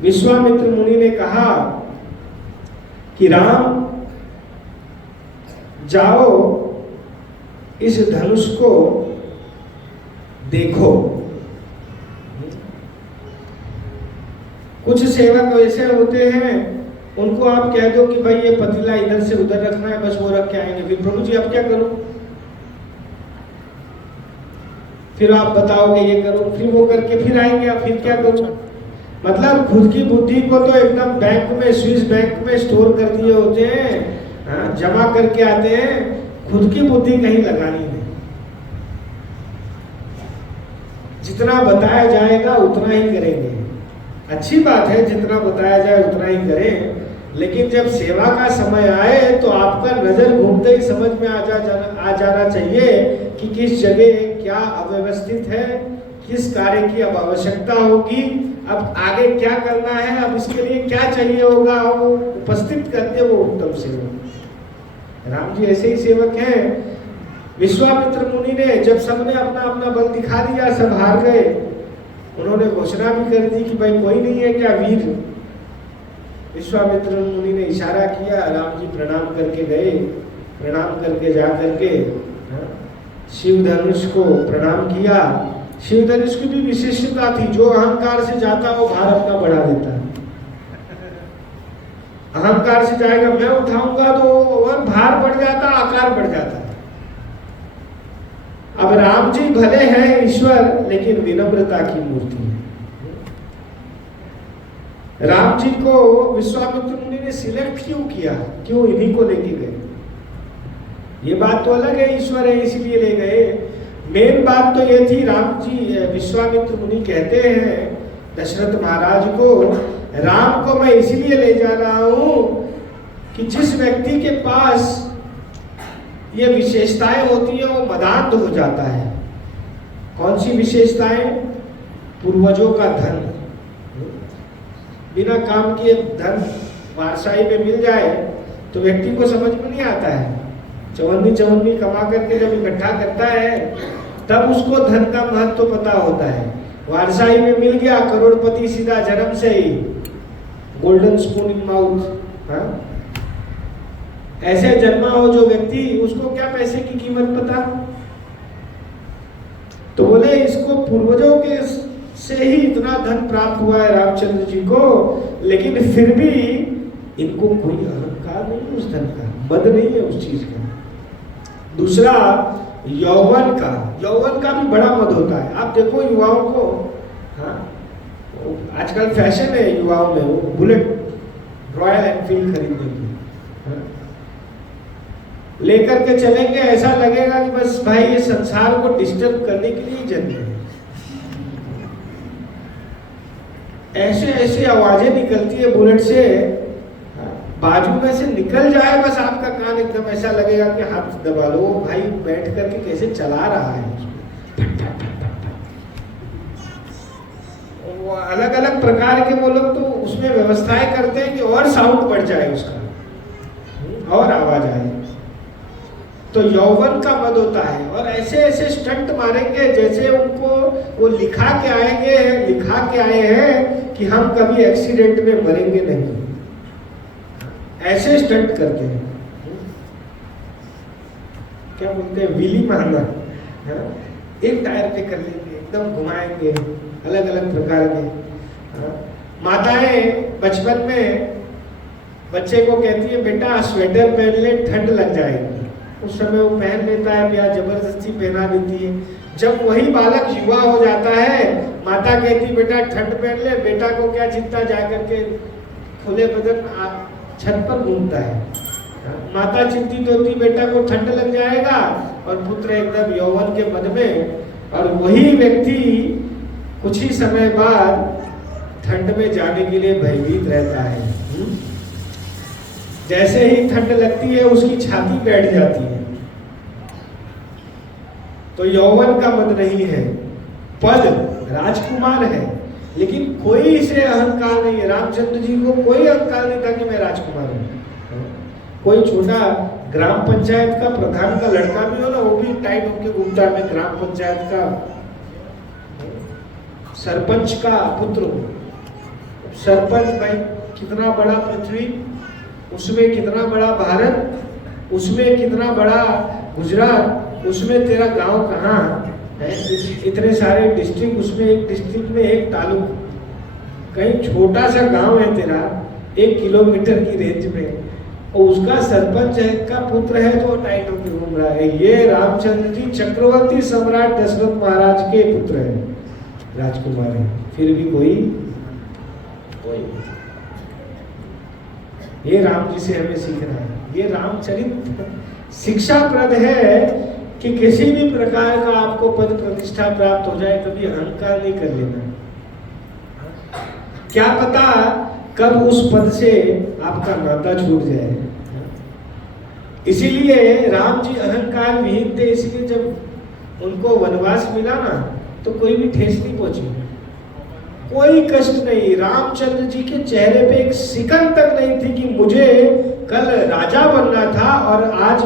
विश्वामित्र मुनि ने कहा कि राम जाओ इस धनुष को देखो। कुछ सेवक ऐसे होते हैं, उनको आप कह दो कि भाई ये पतीला इधर से उधर रखना है, बस वो रख के आएंगे। फिर प्रभु जी अब क्या करूं? फिर आप बताओगे ये करो, फिर वो करके फिर आएंगे, आप फिर क्या करूं? मतलब खुद की बुद्धि को तो एकदम बैंक में, स्विस बैंक में स्टोर कर दिए होते हैं, जमा करके आते हैं, खुद की बुद्धि कहीं लगानी नहीं। जितना बताया जाएगा उतना ही करेंगे। अच्छी बात है, जितना बताया जाए उतना ही करें, लेकिन जब सेवा का समय आए तो आपका नजर घूमते ही समझ में आ जाना चाहिए कि किस जगह क्या अव्यवस्थित है, किस कार्य की अब आवश्यकता होगी, अब आगे क्या करना है, अब इसके लिए क्या चाहिए होगा, वो उपस्थित करते वो उत्तम सेवक। राम जी ऐसे ही सेवक हैं। विश्वामित्र मुनि ने जब सबने अपना अपना बल दिखा दिया, सब हार गए, उन्होंने घोषणा भी कर दी कि भाई कोई नहीं है क्या वीर? विश्वामित्र मुनि ने इशारा किया, राम जी प्रणाम करके गए, प्रणाम करके जा करके शिव धनुष को प्रणाम किया, शिव धनुष की भी विशेषता थी, जो अहंकार से जाता वो भार अपना बढ़ा देता है। अहंकार से जाएगा मैं उठाऊंगा तो और भार बढ़ जाता, आकार बढ़ जाता। अब राम जी भले हैं ईश्वर, लेकिन विनम्रता की मूर्ति है। राम जी को विश्वामित्र मुनि ने सिलेक्ट क्यों किया, क्यों इन्हीं को लेके गए? ये बात तो अलग है, ईश्वर है इसलिए ले गए। मेन बात तो ये थी, राम जी विश्वामित्र मुनि कहते हैं दशरथ महाराज को, राम को मैं इसलिए ले जा रहा हूं कि जिस व्यक्ति के पास ये विशेषताएं होती है वो मदान्ध हो जाता है। कौन सी विशेषताएं? पूर्वजों का धन, बिना काम किए धन वारसाई में मिल जाए तो व्यक्ति को समझ में नहीं आता है। चवन्नी कमा करके जब इकट्ठा करता है तब उसको धन का महत्व पता होता है। वारसाई में मिल गया, करोड़पति सीधा जन्म से ही, गोल्डन स्पून इन माउथ। हाँ, ऐसे जन्मा हो जो व्यक्ति, उसको क्या पैसे की कीमत पता? तो बोले इसको पूर्वजों के से ही इतना धन प्राप्त हुआ है रामचंद्र जी को, लेकिन फिर भी इनको कोई अहंकार नहीं उस धन का, मद नहीं है उस चीज का। दूसरा यौवन का भी बड़ा मद होता है। आप देखो युवाओं को, हाँ आजकल फैशन है युवाओं में, वो बुलेट रॉयल एनफील्ड खरीदने की, हाँ? लेकर के चलेंगे, ऐसा लगेगा कि बस भाई ये संसार को डिस्टर्ब करने के लिए जन्मे हैं। ऐसे ऐसे आवाजें निकलती है बुलेट से, बाजू में से निकल जाए बस आपका कान एकदम ऐसा लगेगा कि हाथ दबा लो। भाई बैठ करके कैसे चला रहा है, वो अलग अलग प्रकार के वो लोग तो उसमें व्यवस्थाएं करते हैं कि और साउंड बढ़ जाए उसका और आवाज आए। तो यौवन का मद होता है, और ऐसे ऐसे स्टंट मारेंगे जैसे उनको वो लिखा के आए हैं कि हम कभी एक्सीडेंट में मरेंगे नहीं, ऐसे स्टंट करते हैं। क्या बोलते हैं, व्हीली मारना, एक टायर पे कर लेंगे, एकदम घुमाएंगे, अलग अलग प्रकार के। माताएं बचपन में बच्चे को कहती है बेटा स्वेटर पहन ले, ठंड लग जाएगी। उस समय वो पहन लेता है या जबरदस्ती पहना देती है। जब वही बालक युवा हो जाता है, माता कहती बेटा ठंड पहन ले, बेटा को क्या चिंता, जा करके खुले बदन छत पर घूमता है। माता चिंतित होती बेटा को ठंड लग जाएगा, और पुत्र एकदम यौवन के मद में, और वही व्यक्ति कुछ ही समय बाद ठंड में जाने के लिए भयभीत रहता है। जैसे ही ठंड लगती है उसकी छाती बैठ जाती है। तो यौवन का मद नहीं है, पद राजकुमार है, लेकिन कोई इसे अहंकार नहीं है। रामचंद्र जी को कोई अहंकार नहीं था कि मैं राजकुमार हूं। कोई छोटा ग्राम पंचायत का प्रधान का लड़का भी हो ना, वो भी टाइट होके घूमता है, मैं ग्राम पंचायत का सरपंच का पुत्र हूं। सरपंच भाई कितना बड़ा पृथ्वी, उसमें कितना बड़ा भारत, उसमें कितना बड़ा गुजरात, उसमें तेरा गांव कहाँ है, इतने सारे डिस्ट्रिक्ट, उसमें एक डिस्ट्रिक्ट में एक तालुक, कहीं छोटा सा गांव है तेरा 1 किलोमीटर की रेंज में, और उसका सरपंच का पुत्र है तो टाइट होकर घूम रहा है। ये रामचंद्र जी चक्रवर्ती सम्राट दशरथ महाराज के पुत्र है, राजकुमार है, फिर भी कोई ये राम जी से हमें सीखना है। ये रामचरित शिक्षाप्रद है कि किसी भी प्रकार का आपको पद प्रतिष्ठा प्राप्त हो जाए, कभी अहंकार नहीं कर लेना। क्या पता कब उस पद से आपका नाता छूट जाए। इसीलिए राम जी अहंकार विहीन थे, इसलिए जब उनको वनवास मिला ना तो कोई भी ठेस नहीं पहुंची, कोई कष्ट नहीं। रामचंद्र जी के चेहरे पे एक सिकन तक नहीं थी कि मुझे कल राजा बनना था और आज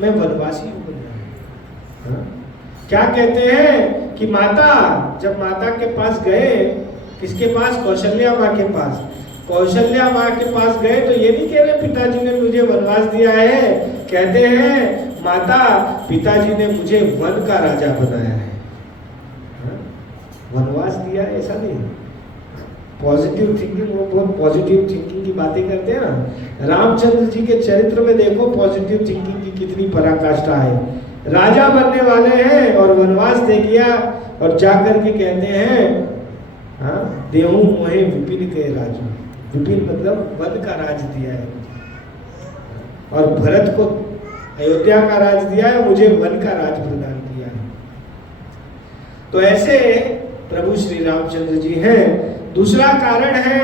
मैं वनवासी हूं। क्या कहते हैं कि माता, जब माता के पास गए, किसके पास, कौशल्या माँ के पास, कौशल्या माँ के पास गए तो ये नहीं कह रहे पिताजी ने मुझे वनवास दिया है, कहते हैं माता पिताजी ने मुझे वन का राजा बनाया है। वनवास दिया ऐसा नहीं। पॉजिटिव थिंकिंग, वो बहुत पॉजिटिव थिंकिंग की बातें करते हैं ना। रामचंद्र जी के चरित्र में देखो पॉजिटिव थिंकिंग की कितनी पराकाष्ठा है। राजा बनने वाले हैं और वनवास दे गया और जाकर के कहते हैं, हाँ, देहु मोहे विपिन के राजू। विपिन मतलब वन का राज दिया है, और भरत को अयोध्या का राज दिया है, मुझे वन का राज प्रदान किया है। तो ऐसे प्रभु श्री रामचंद्र जी हैं। दूसरा कारण है,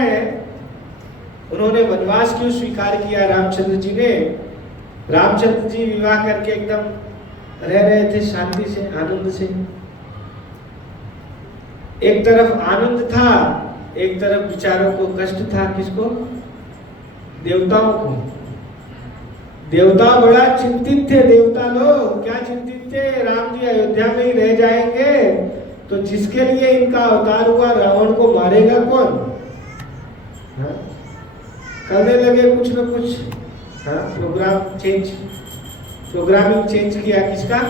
उन्होंने वनवास क्यों स्वीकार किया रामचंद्र जी ने। रामचंद्र जी विवाह करके एकदम रह रहे थे शांति से, आनंद से। एक तरफ आनंद था, एक तरफ विचारों को कष्ट था। किसको? देवताओं को। देवता बड़ा चिंतित थे। देवता लोग क्या चिंतित थे? राम जी अयोध्या में ही रह जाएंगे तो जिसके लिए इनका अवतार हुआ रावण को मारेगा कौन? हाँ? करने लगे कुछ न कुछ, हाँ, प्रोग्रामिंग चेंज किया। किसका?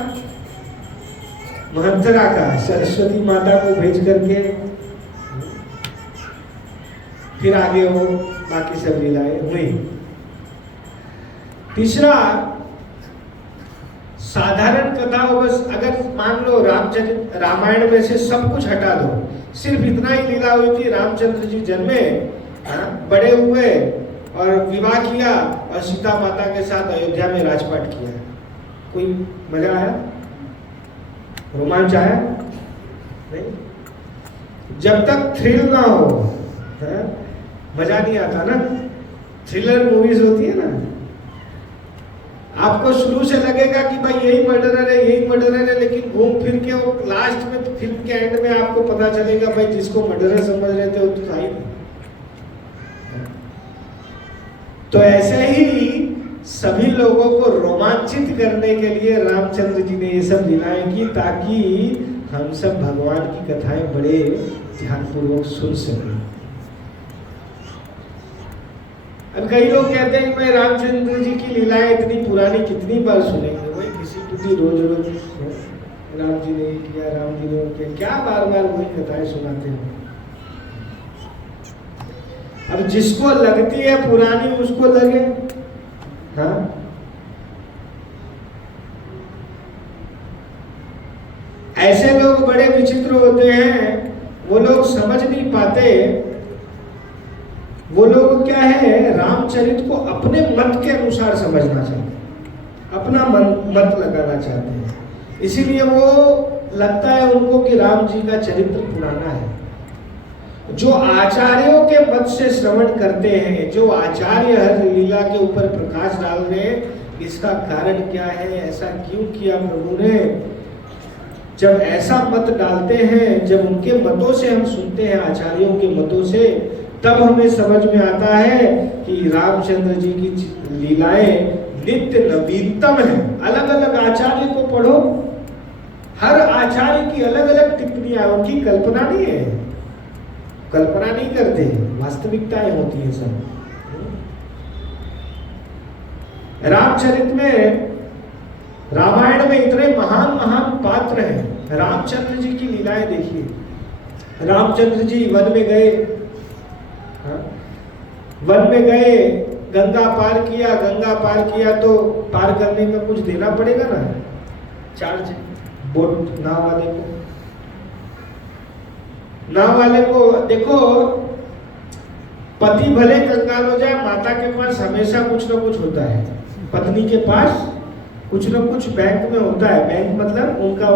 महंतरा का। सरस्वती माता को भेज करके फिर आगे वो बाकी सब लीलाएं हुई। तीसरा, साधारण कथा हो, बस अगर मान लो रामायण में से सब कुछ हटा दो, सिर्फ इतना ही लीला हुई थी, रामचंद्र जी जन्मे, बड़े हुए और विवाह किया और सीता माता के साथ अयोध्या में राजपाट किया, कोई मजा आया? रोमांच आया? नहीं। जब तक थ्रिल ना हो, मजा नहीं आता ना। थ्रिलर मूवीज होती है ना, आपको शुरू से लगेगा कि भाई यही मर्डरर है, यही मर्डरर है, लेकिन घूम फिर के वो लास्ट में, फिल्म के एंड में आपको पता चलेगा भाई जिसको मर्डरर समझ रहे थे वो तो था ही नहीं। तो ऐसे ही सभी लोगों को रोमांचित करने के लिए रामचंद्र जी ने ये सब लीलाएं की, ताकि हम सब भगवान की कथाएं बड़े ध्यानपूर्वक सुन सकें। अब कई लोग कहते हैं कि मैं रामचंद्र जी की लीलाएं इतनी पुरानी कितनी बार सुनेंगे, वही किसी किसी रोज रोज राम जी ने किया, राम जी ने किया, क्या बार बार वही कथाएं सुनाते हैं। अब जिसको लगती है पुरानी उसको लगे, हाँ। ऐसे लोग बड़े विचित्र होते हैं, वो लोग समझ नहीं पाते। वो लोग क्या है, रामचरित को अपने मत के अनुसार समझना चाहते हैं, अपना मत लगाना चाहते हैं। इसीलिए वो लगता है उनको कि राम जी का चरित्र पुराना है। जो आचार्यों के मत से श्रवण करते हैं, जो आचार्य हर लीला के ऊपर प्रकाश डाल रहे हैं, इसका कारण क्या है, ऐसा क्यों किया प्रभु ने, जब ऐसा मत डालते हैं, जब उनके मतों से हम सुनते हैं, आचार्यों के मतों से, तब हमें समझ में आता है कि रामचंद्र जी की लीलाएं नित्य नवीनतम है। अलग अलग आचार्य को पढ़ो, हर आचार्य की अलग अलग टिप्पणियां, उनकी कल्पना नहीं है, कल्पना नहीं करते, वास्तविकताएं होती है सब। रामचरित में, रामायण में इतने महान महान पात्र हैं। रामचंद्र जी की लीलाएं देखिए। रामचंद्र जी वन में गए, वन में गए, गंगा पार किया, गंगा पार किया तो पार करने का कुछ देना पड़ेगा ना, चार्ज, बोट नाव वाले को। नाव वाले को देखो, पति भले कंगाल हो जाए, माता के पास हमेशा कुछ ना कुछ होता है, पत्नी के पास कुछ ना कुछ बैंक में होता है। बैंक मतलब उनका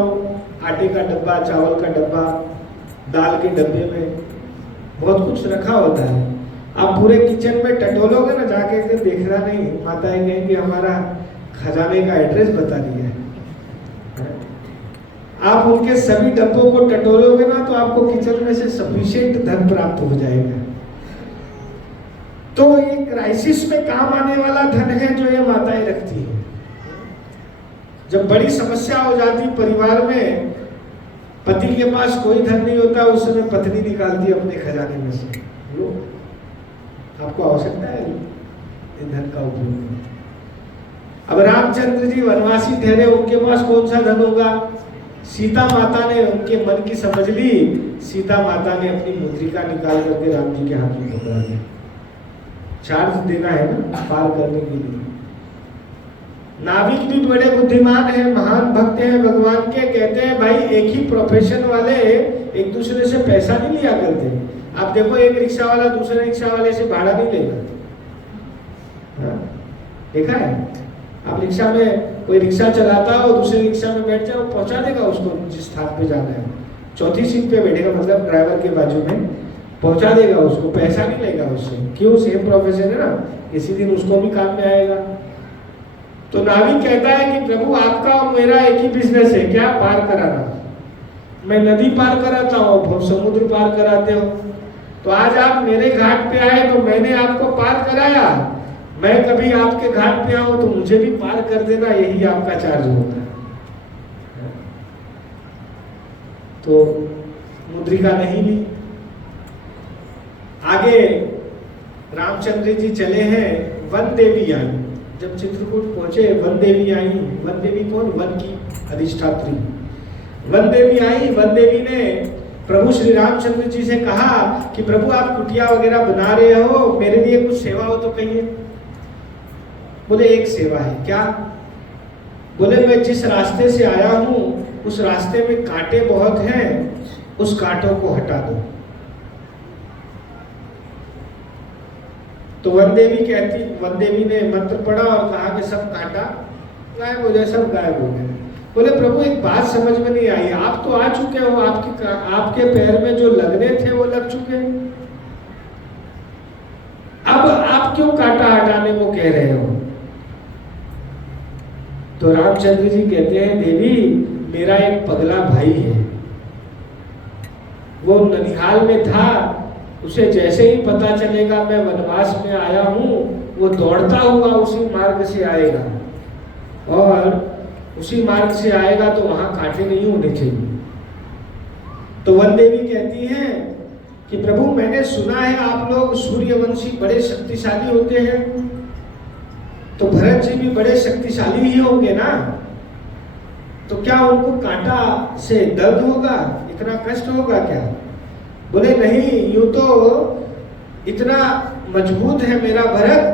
आटे का डब्बा, चावल का डब्बा, दाल के डब्बे में बहुत कुछ रखा होता है। आप पूरे किचन में टटोलोगे ना, जाके देखना नहीं, माताएं कहेंगी हमारा खजाने का एड्रेस बता दिया है। आप उनके सभी डब्बों को टटोलोगे ना, तो आपको किचन में से सफिशिएंट धन प्राप्त हो जाएगा। तो ये क्राइसिस में काम आने वाला धन है जो ये माताएं रखती है। जब बड़ी समस्या हो जाती परिवार में, पति के पास कोई धन नहीं होता, उस समय पत्नी निकालती है अपने खजाने में से, लो आपको आवश्यकता है धन का उपयोग। अब रामचंद्र जी वनवासी ठहरे, उनके पास कौन सा धन होगा? सीता माता ने उनके मन की समझ ली। सीता माता ने अपनी मुद्रिका निकाल करके राम जी के हाथ में पकड़ा दिया। चार्ज देना है ना पार करने के लिए। नाविक भी बड़े बुद्धिमान हैं, महान भक्त हैं भगवान के। कहते हैं भाई एक ही प्रोफेशन वाले एक दूसरे से पैसा नहीं लिया करते। आप देखो एक रिक्शा वाला दूसरे रिक्शा वाले से भाड़ा नहीं लेगा। हाँ? देखा है आप रिक्शा में कोई रिक्शा चलाता हो दूसरे रिक्शा में बैठ जाओ, पहुंचा देगा उसको जिस स्थान पे जाना है। चौथी सीट पे बैठेगा, मतलब ड्राइवर के बाजू में पहुंचा देगा उसको, पैसा नहीं लेगा उससे। क्यों? सेम प्रोफेशन है ना, किसी दिन उसको भी काम में आएगा। तो नाविक कहता है कि प्रभु आपका और मेरा एक ही बिजनेस है, क्या? पार कराना। मैं नदी पार कराता हूँ, समुद्र पार कराते हो। तो आज आप मेरे घाट पे आए तो मैंने आपको पार कराया, मैं कभी आपके घाट पे आऊं तो मुझे भी पार कर देना, यही आपका चार्ज होता है। तो मुद्रिका नहीं ली। आगे रामचंद्र जी चले हैं, वन देवी आई। जब चित्रकूट पहुंचे वन देवी आई। वन देवी कौन? वन की अधिष्ठात्री वन देवी आई। वन देवी ने प्रभु श्री रामचंद्र जी से कहा कि प्रभु आप कुटिया वगैरह बना रहे हो, मेरे लिए कुछ सेवा हो तो कहिए। बोले एक सेवा है। क्या? बोले मैं जिस रास्ते से आया हूं उस रास्ते में कांटे बहुत हैं, उस कांटों को हटा दो। तो वन देवी ने मंत्र पढ़ा और कहा कि सब कांटा गायब हो जाए। सब गायब हो गए। बोले प्रभु एक बात समझ में नहीं आई, आप तो आ चुके हो, आपके पैर में जो लगने थे वो लग चुके, अब आप क्यों कांटा हटाने को कह रहे हो? तो रामचंद्र जी कहते हैं देवी मेरा एक पगला भाई है, वो ननिहाल में था, उसे जैसे ही पता चलेगा मैं वनवास में आया हूं वो दौड़ता हुआ उसी मार्ग से आएगा, और उसी मार्ग से आएगा तो वहां कांटे नहीं होने चाहिए। तो वन देवी कहती हैं कि प्रभु मैंने सुना है आप लोग सूर्यवंशी बड़े शक्तिशाली होते हैं, तो भरत जी भी बड़े शक्तिशाली ही होंगे ना, तो क्या उनको कांटा से दर्द होगा, इतना कष्ट होगा क्या? बोले नहीं, यूं तो इतना मजबूत है मेरा भरत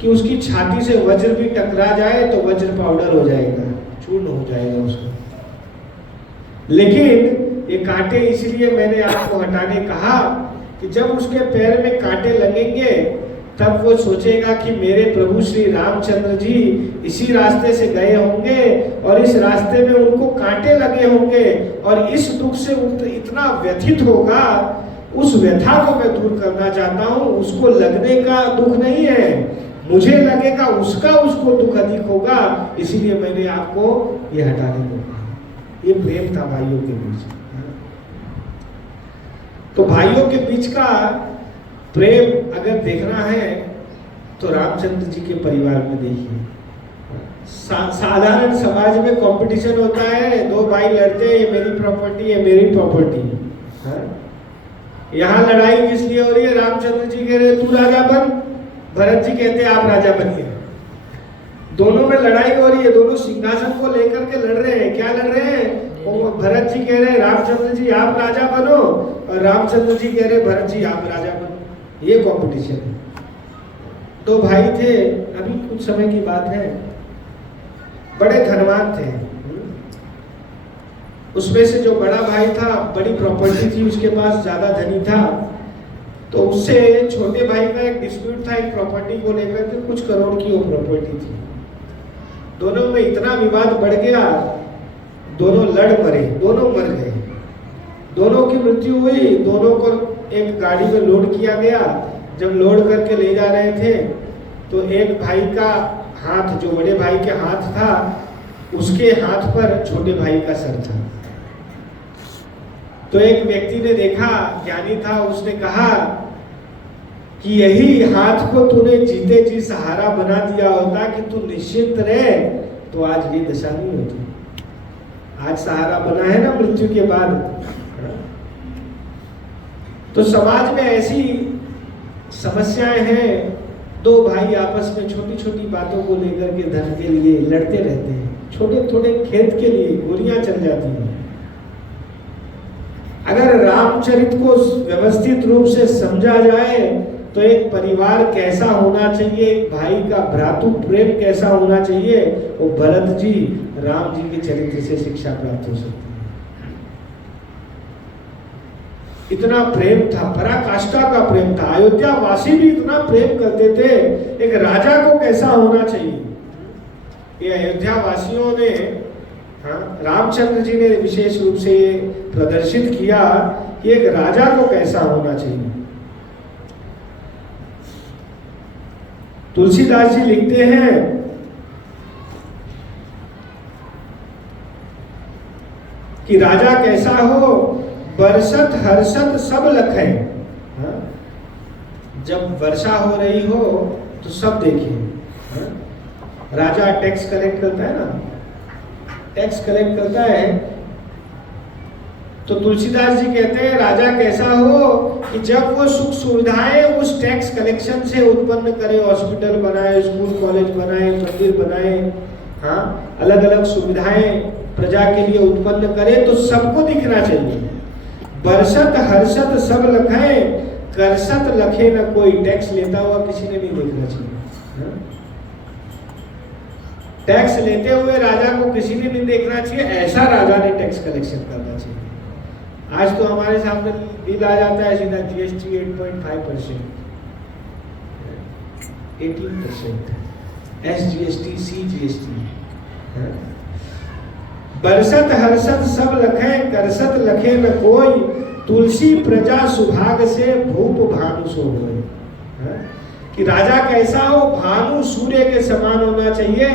कि उसकी छाती से वज्र भी टकरा जाए तो वज्र पाउडर हो जाएगा, चूर्ण हो जाएगा उसको। लेकिन ये कांटे इसलिए मैंने आपको हटाने कहा कि जब उसके पैर में कांटे लगेंगे तब वो सोचेगा कि मेरे प्रभु श्री रामचंद्र जी इसी रास्ते से गए होंगे और इस रास्ते में उनको कांटे लगे होंगे और इस दुख से इतना व्यथित होगा, उस व्यथा को मैं दूर करना चाहता हूँ। उसको लगने का दुख नहीं है, मुझे लगेगा उसको दुख अधिक होगा, इसीलिए मैंने आपको ये हटाने को कहा। ये प्रेम था भाइयों के बीच। तो भाइयों के बीच का प्रेम अगर देखना है तो रामचंद्र जी के परिवार में देखिए। साधारण समाज में कंपटीशन होता है, दो भाई लड़ते हैं, ये मेरी प्रॉपर्टी है, मेरी प्रॉपर्टी है। यहाँ लड़ाई किस लिए हो रही है? रामचंद्र जी कह रहे तू राजा बन, भरत जी कहते हैं आप राजा बनिए। दोनों में लड़ाई हो रही है, दोनों सिंहासन को लेकर के लड़ रहे हैं। क्या लड़ रहे हैं? वो भरत जी कह रहे हैं रामचंद्र जी आप राजा बनो, और रामचंद्र जी कह रहे भरत जी आप राजा बनो। ये कंपटीशन है। दो भाई थे, अभी कुछ समय की बात है, बड़े धनवान थे। उसमें से जो बड़ा भाई था, बड़ी प्रॉपर्टी थी उसके पास, ज्यादा धनी था। तो उससे छोटे भाई का एक डिस्प्यूट था एक प्रॉपर्टी को लेकर के, कुछ करोड़ की वो प्रॉपर्टी थी। दोनों में इतना विवाद बढ़ गया, दोनों लड़ मरे, दोनों मर गए, दोनों की मृत्यु हुई। दोनों को एक गाड़ी में लोड किया गया। जब लोड करके ले जा रहे थे तो एक भाई का हाथ, जो बड़े भाई के हाथ था, उसके हाथ पर छोटे भाई का सर था। तो एक व्यक्ति ने देखा, ज्ञानी था, उसने कहा कि यही हाथ को तूने जीते जी सहारा बना दिया होता कि तू निश्चिंत रहे, तो आज ये दशा नहीं होती। आज सहारा बना है ना मृत्यु के बाद। तो समाज में ऐसी समस्याएं हैं, दो भाई आपस में छोटी छोटी बातों को लेकर के धन के लिए लड़ते रहते हैं, छोटे थोड़े खेत के लिए गोलियां चल जाती हैं। अगर रामचरित को व्यवस्थित रूप से समझा जाए तो एक परिवार कैसा होना चाहिए, एक भाई का भ्रातु प्रेम कैसा होना चाहिए, वो भरत जी राम जी के चरित्र से शिक्षा प्राप्त हो सकती है। इतना प्रेम था, पराकाष्ठा का प्रेम था। अयोध्या वासी भी इतना प्रेम करते थे। एक राजा को कैसा होना चाहिए, ये अयोध्या वासियों ने, रामचंद्र जी ने विशेष रूप से ये प्रदर्शित किया कि एक राजा को कैसा होना चाहिए। तुलसीदास जी लिखते हैं कि राजा कैसा हो, बरसत हर्षत सब लखै। जब वर्षा हो रही हो तो सब देखिए। राजा टैक्स कलेक्ट करता है ना, टैक्स कलेक्ट करता है, तो तुलसीदास जी कहते हैं राजा कैसा हो कि जब वो सुख सुविधाएं उस टैक्स कलेक्शन से उत्पन्न करे, हॉस्पिटल बनाए, स्कूल कॉलेज बनाए, मंदिर बनाए, अलग अलग सुविधाएं प्रजा के लिए उत्पन्न करे, तो सबको दिखना चाहिए। बरसत हर्षत सब लखै, करसत लखे न कोई। टैक्स लेता हुआ किसी ने नहीं देखना चाहिए। टैक्स लेते हुए राजा को किसी ने नहीं देखना चाहिए, ऐसा राजा ने टैक्स कलेक्शन करना चाहिए। आज तो हमारे सामने बिल आ जाता है सीधा जीएसटी 8.5%, 18%, एसजीएसटी, सीजीएसटी। बरसत हर्षत सब लखै, करसत लखे न कोई। तुलसी प्रजा सुभाग से भूप भानु सो होय। कि राजा कैसा हो, भानु सूर्य के समान होना चाहिए।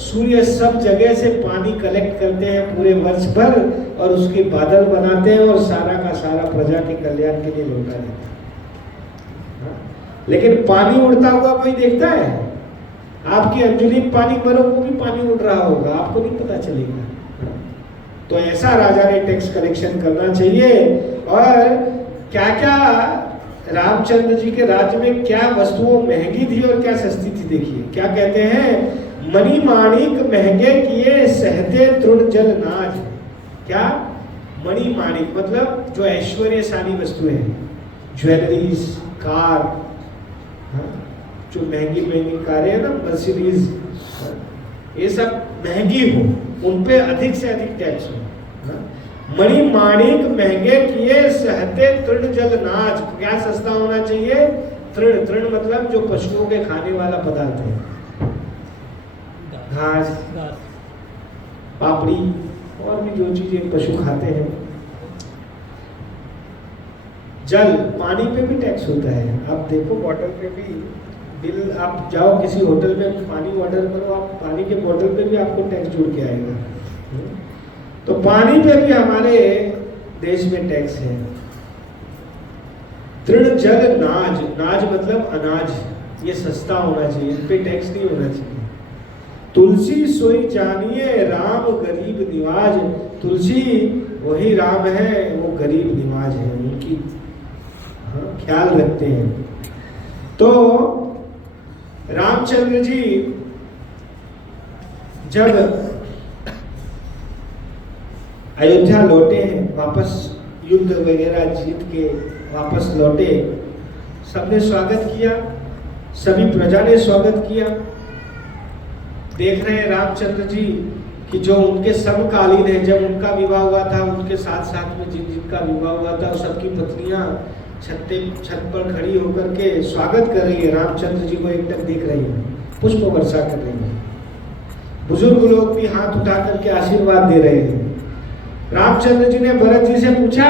सूर्य सब जगह से पानी कलेक्ट करते हैं पूरे वर्ष भर और उसके बादल बनाते हैं और सारा का सारा प्रजा के कल्याण के लिए लौटा देते हैं। लेकिन पानी उड़ता हुआ कोई देखता है? आपकी अंजलि पानी भरो को भी पानी उड़ रहा होगा, आपको नहीं पता चलेगा। तो ऐसा राजा ने टैक्स कलेक्शन करना चाहिए। और क्या क्या रामचंद्र जी के राज्य में क्या वस्तुओं महंगी थी और क्या सस्ती थी, देखिए क्या कहते हैं। मणि माणिक महंगे किए, सहते तृण जल नाज। क्या? मणि माणिक मतलब जो ऐश्वर्यशाली वस्तुएं हैं, ज्वेलरीज, कार, जो महंगी महंगी कारें हैं ना, मर्सिडीज, ये सब महंगी हो, उन पे अधिक से अधिक टैक्स हो। मणि माणिक महंगे किए, सहते तृण जल नाज। क्या सस्ता होना चाहिए? तृण। तृण मतलब जो पशुओं के खाने वाला पदार्थ है, घास, पापड़ी और भी जो चीजें पशु खाते हैं। जल, पानी पे भी टैक्स होता है। आप देखो बॉटल पे भी बिल, आप जाओ किसी होटल में पानी ऑर्डर करो, आप पानी के बॉटल पे भी आपको टैक्स जुड़ के आएगा। तो पानी पे भी हमारे देश में टैक्स है। तृण जल नाज, नाज मतलब अनाज, ये सस्ता होना चाहिए, इन पे टैक्स नहीं होना चाहिए। तुलसी सोई जानिए, राम गरीब निवाज। तुलसी वही राम है, वो गरीब निवाज है, उनकी ख्याल रखते हैं। तो रामचंद्र जी जब अयोध्या लौटे हैं, वापस युद्ध वगैरह जीत के वापस लौटे, सबने स्वागत किया, सभी प्रजा ने स्वागत किया। देख रहे हैं रामचंद्र जी कि जो उनके समकालीन है, जब उनका विवाह हुआ था, उनके साथ साथ में जिन जिनका विवाह हुआ था, सबकी पत्नियां छत पर खड़ी होकर के स्वागत कर रही है, रामचंद्र जी को एकदम देख रही है, पुष्प वर्षा कर रही है। बुजुर्ग लोग भी हाथ उठा करके आशीर्वाद दे रहे हैं। रामचंद्र जी ने भरत जी से पूछा,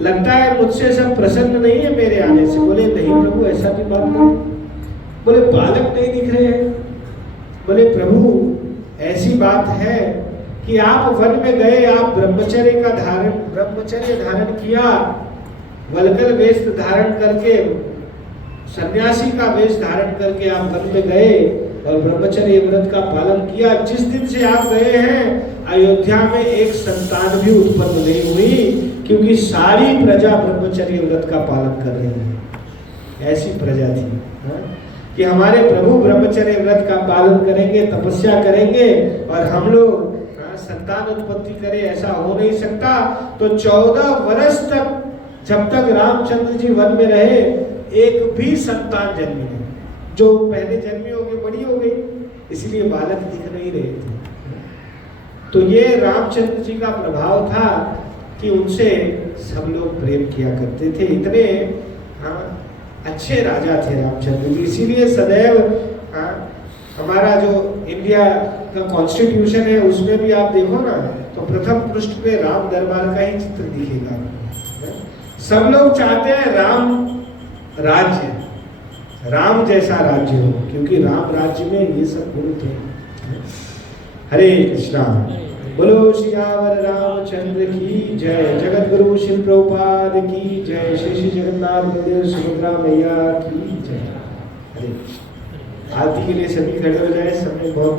लगता है मुझसे सब प्रसन्न नहीं है मेरे आने से? बोले नहीं प्रभु, ऐसा भी बात नहीं। बोले बालक नहीं दिख रहे हैं? बोले प्रभु ऐसी बात है कि आप वन में गए, आप ब्रह्मचर्य धारण किया, वल्कल वेश धारण करके, सन्यासी का वेश धारण करके आप वन में गए और ब्रह्मचर्य व्रत का पालन किया। जिस दिन से आप गए हैं अयोध्या में एक संतान भी उत्पन्न नहीं हुई, क्योंकि सारी प्रजा ब्रह्मचर्य व्रत का पालन कर रही है। ऐसी प्रजा थी। कि हमारे प्रभु ब्रह्मचर्य व्रत का पालन करेंगे, तपस्या करेंगे और हम लोग संतान उत्पत्ति करें, ऐसा हो नहीं सकता। तो 14 वर्ष तक जब तक रामचंद्र जी वन में रहे एक भी संतान जन्मी नहीं। जो पहले जन्मी हो गई, बड़ी हो गई, इसलिए बालक दिख नहीं रहे थे। तो ये रामचंद्र जी का प्रभाव था कि उनसे सब लोग प्रेम किया करते थे। इतने अच्छे राजा थे रामचंद्र जी। इसीलिए सदैव हमारा जो इंडिया का कॉन्स्टिट्यूशन है उसमें भी आप देखो ना, तो प्रथम पृष्ठ पे राम दरबार का ही चित्र दिखेगा। सब लोग चाहते हैं राम राज्य, राम जैसा राज्य हो, क्योंकि राम राज्य में ये सब गुण थे। हरे कृष्णा। बोलो सियावर रामचंद्र की जय। जगत गुरु श्री प्रभुपाद की जय। श्री श्री जगन्नाथ बलदेव सुभद्रा मैया की जय। हरे कृष्ण। आरती के लिए सभी खड़े हो जाए। समय बहुत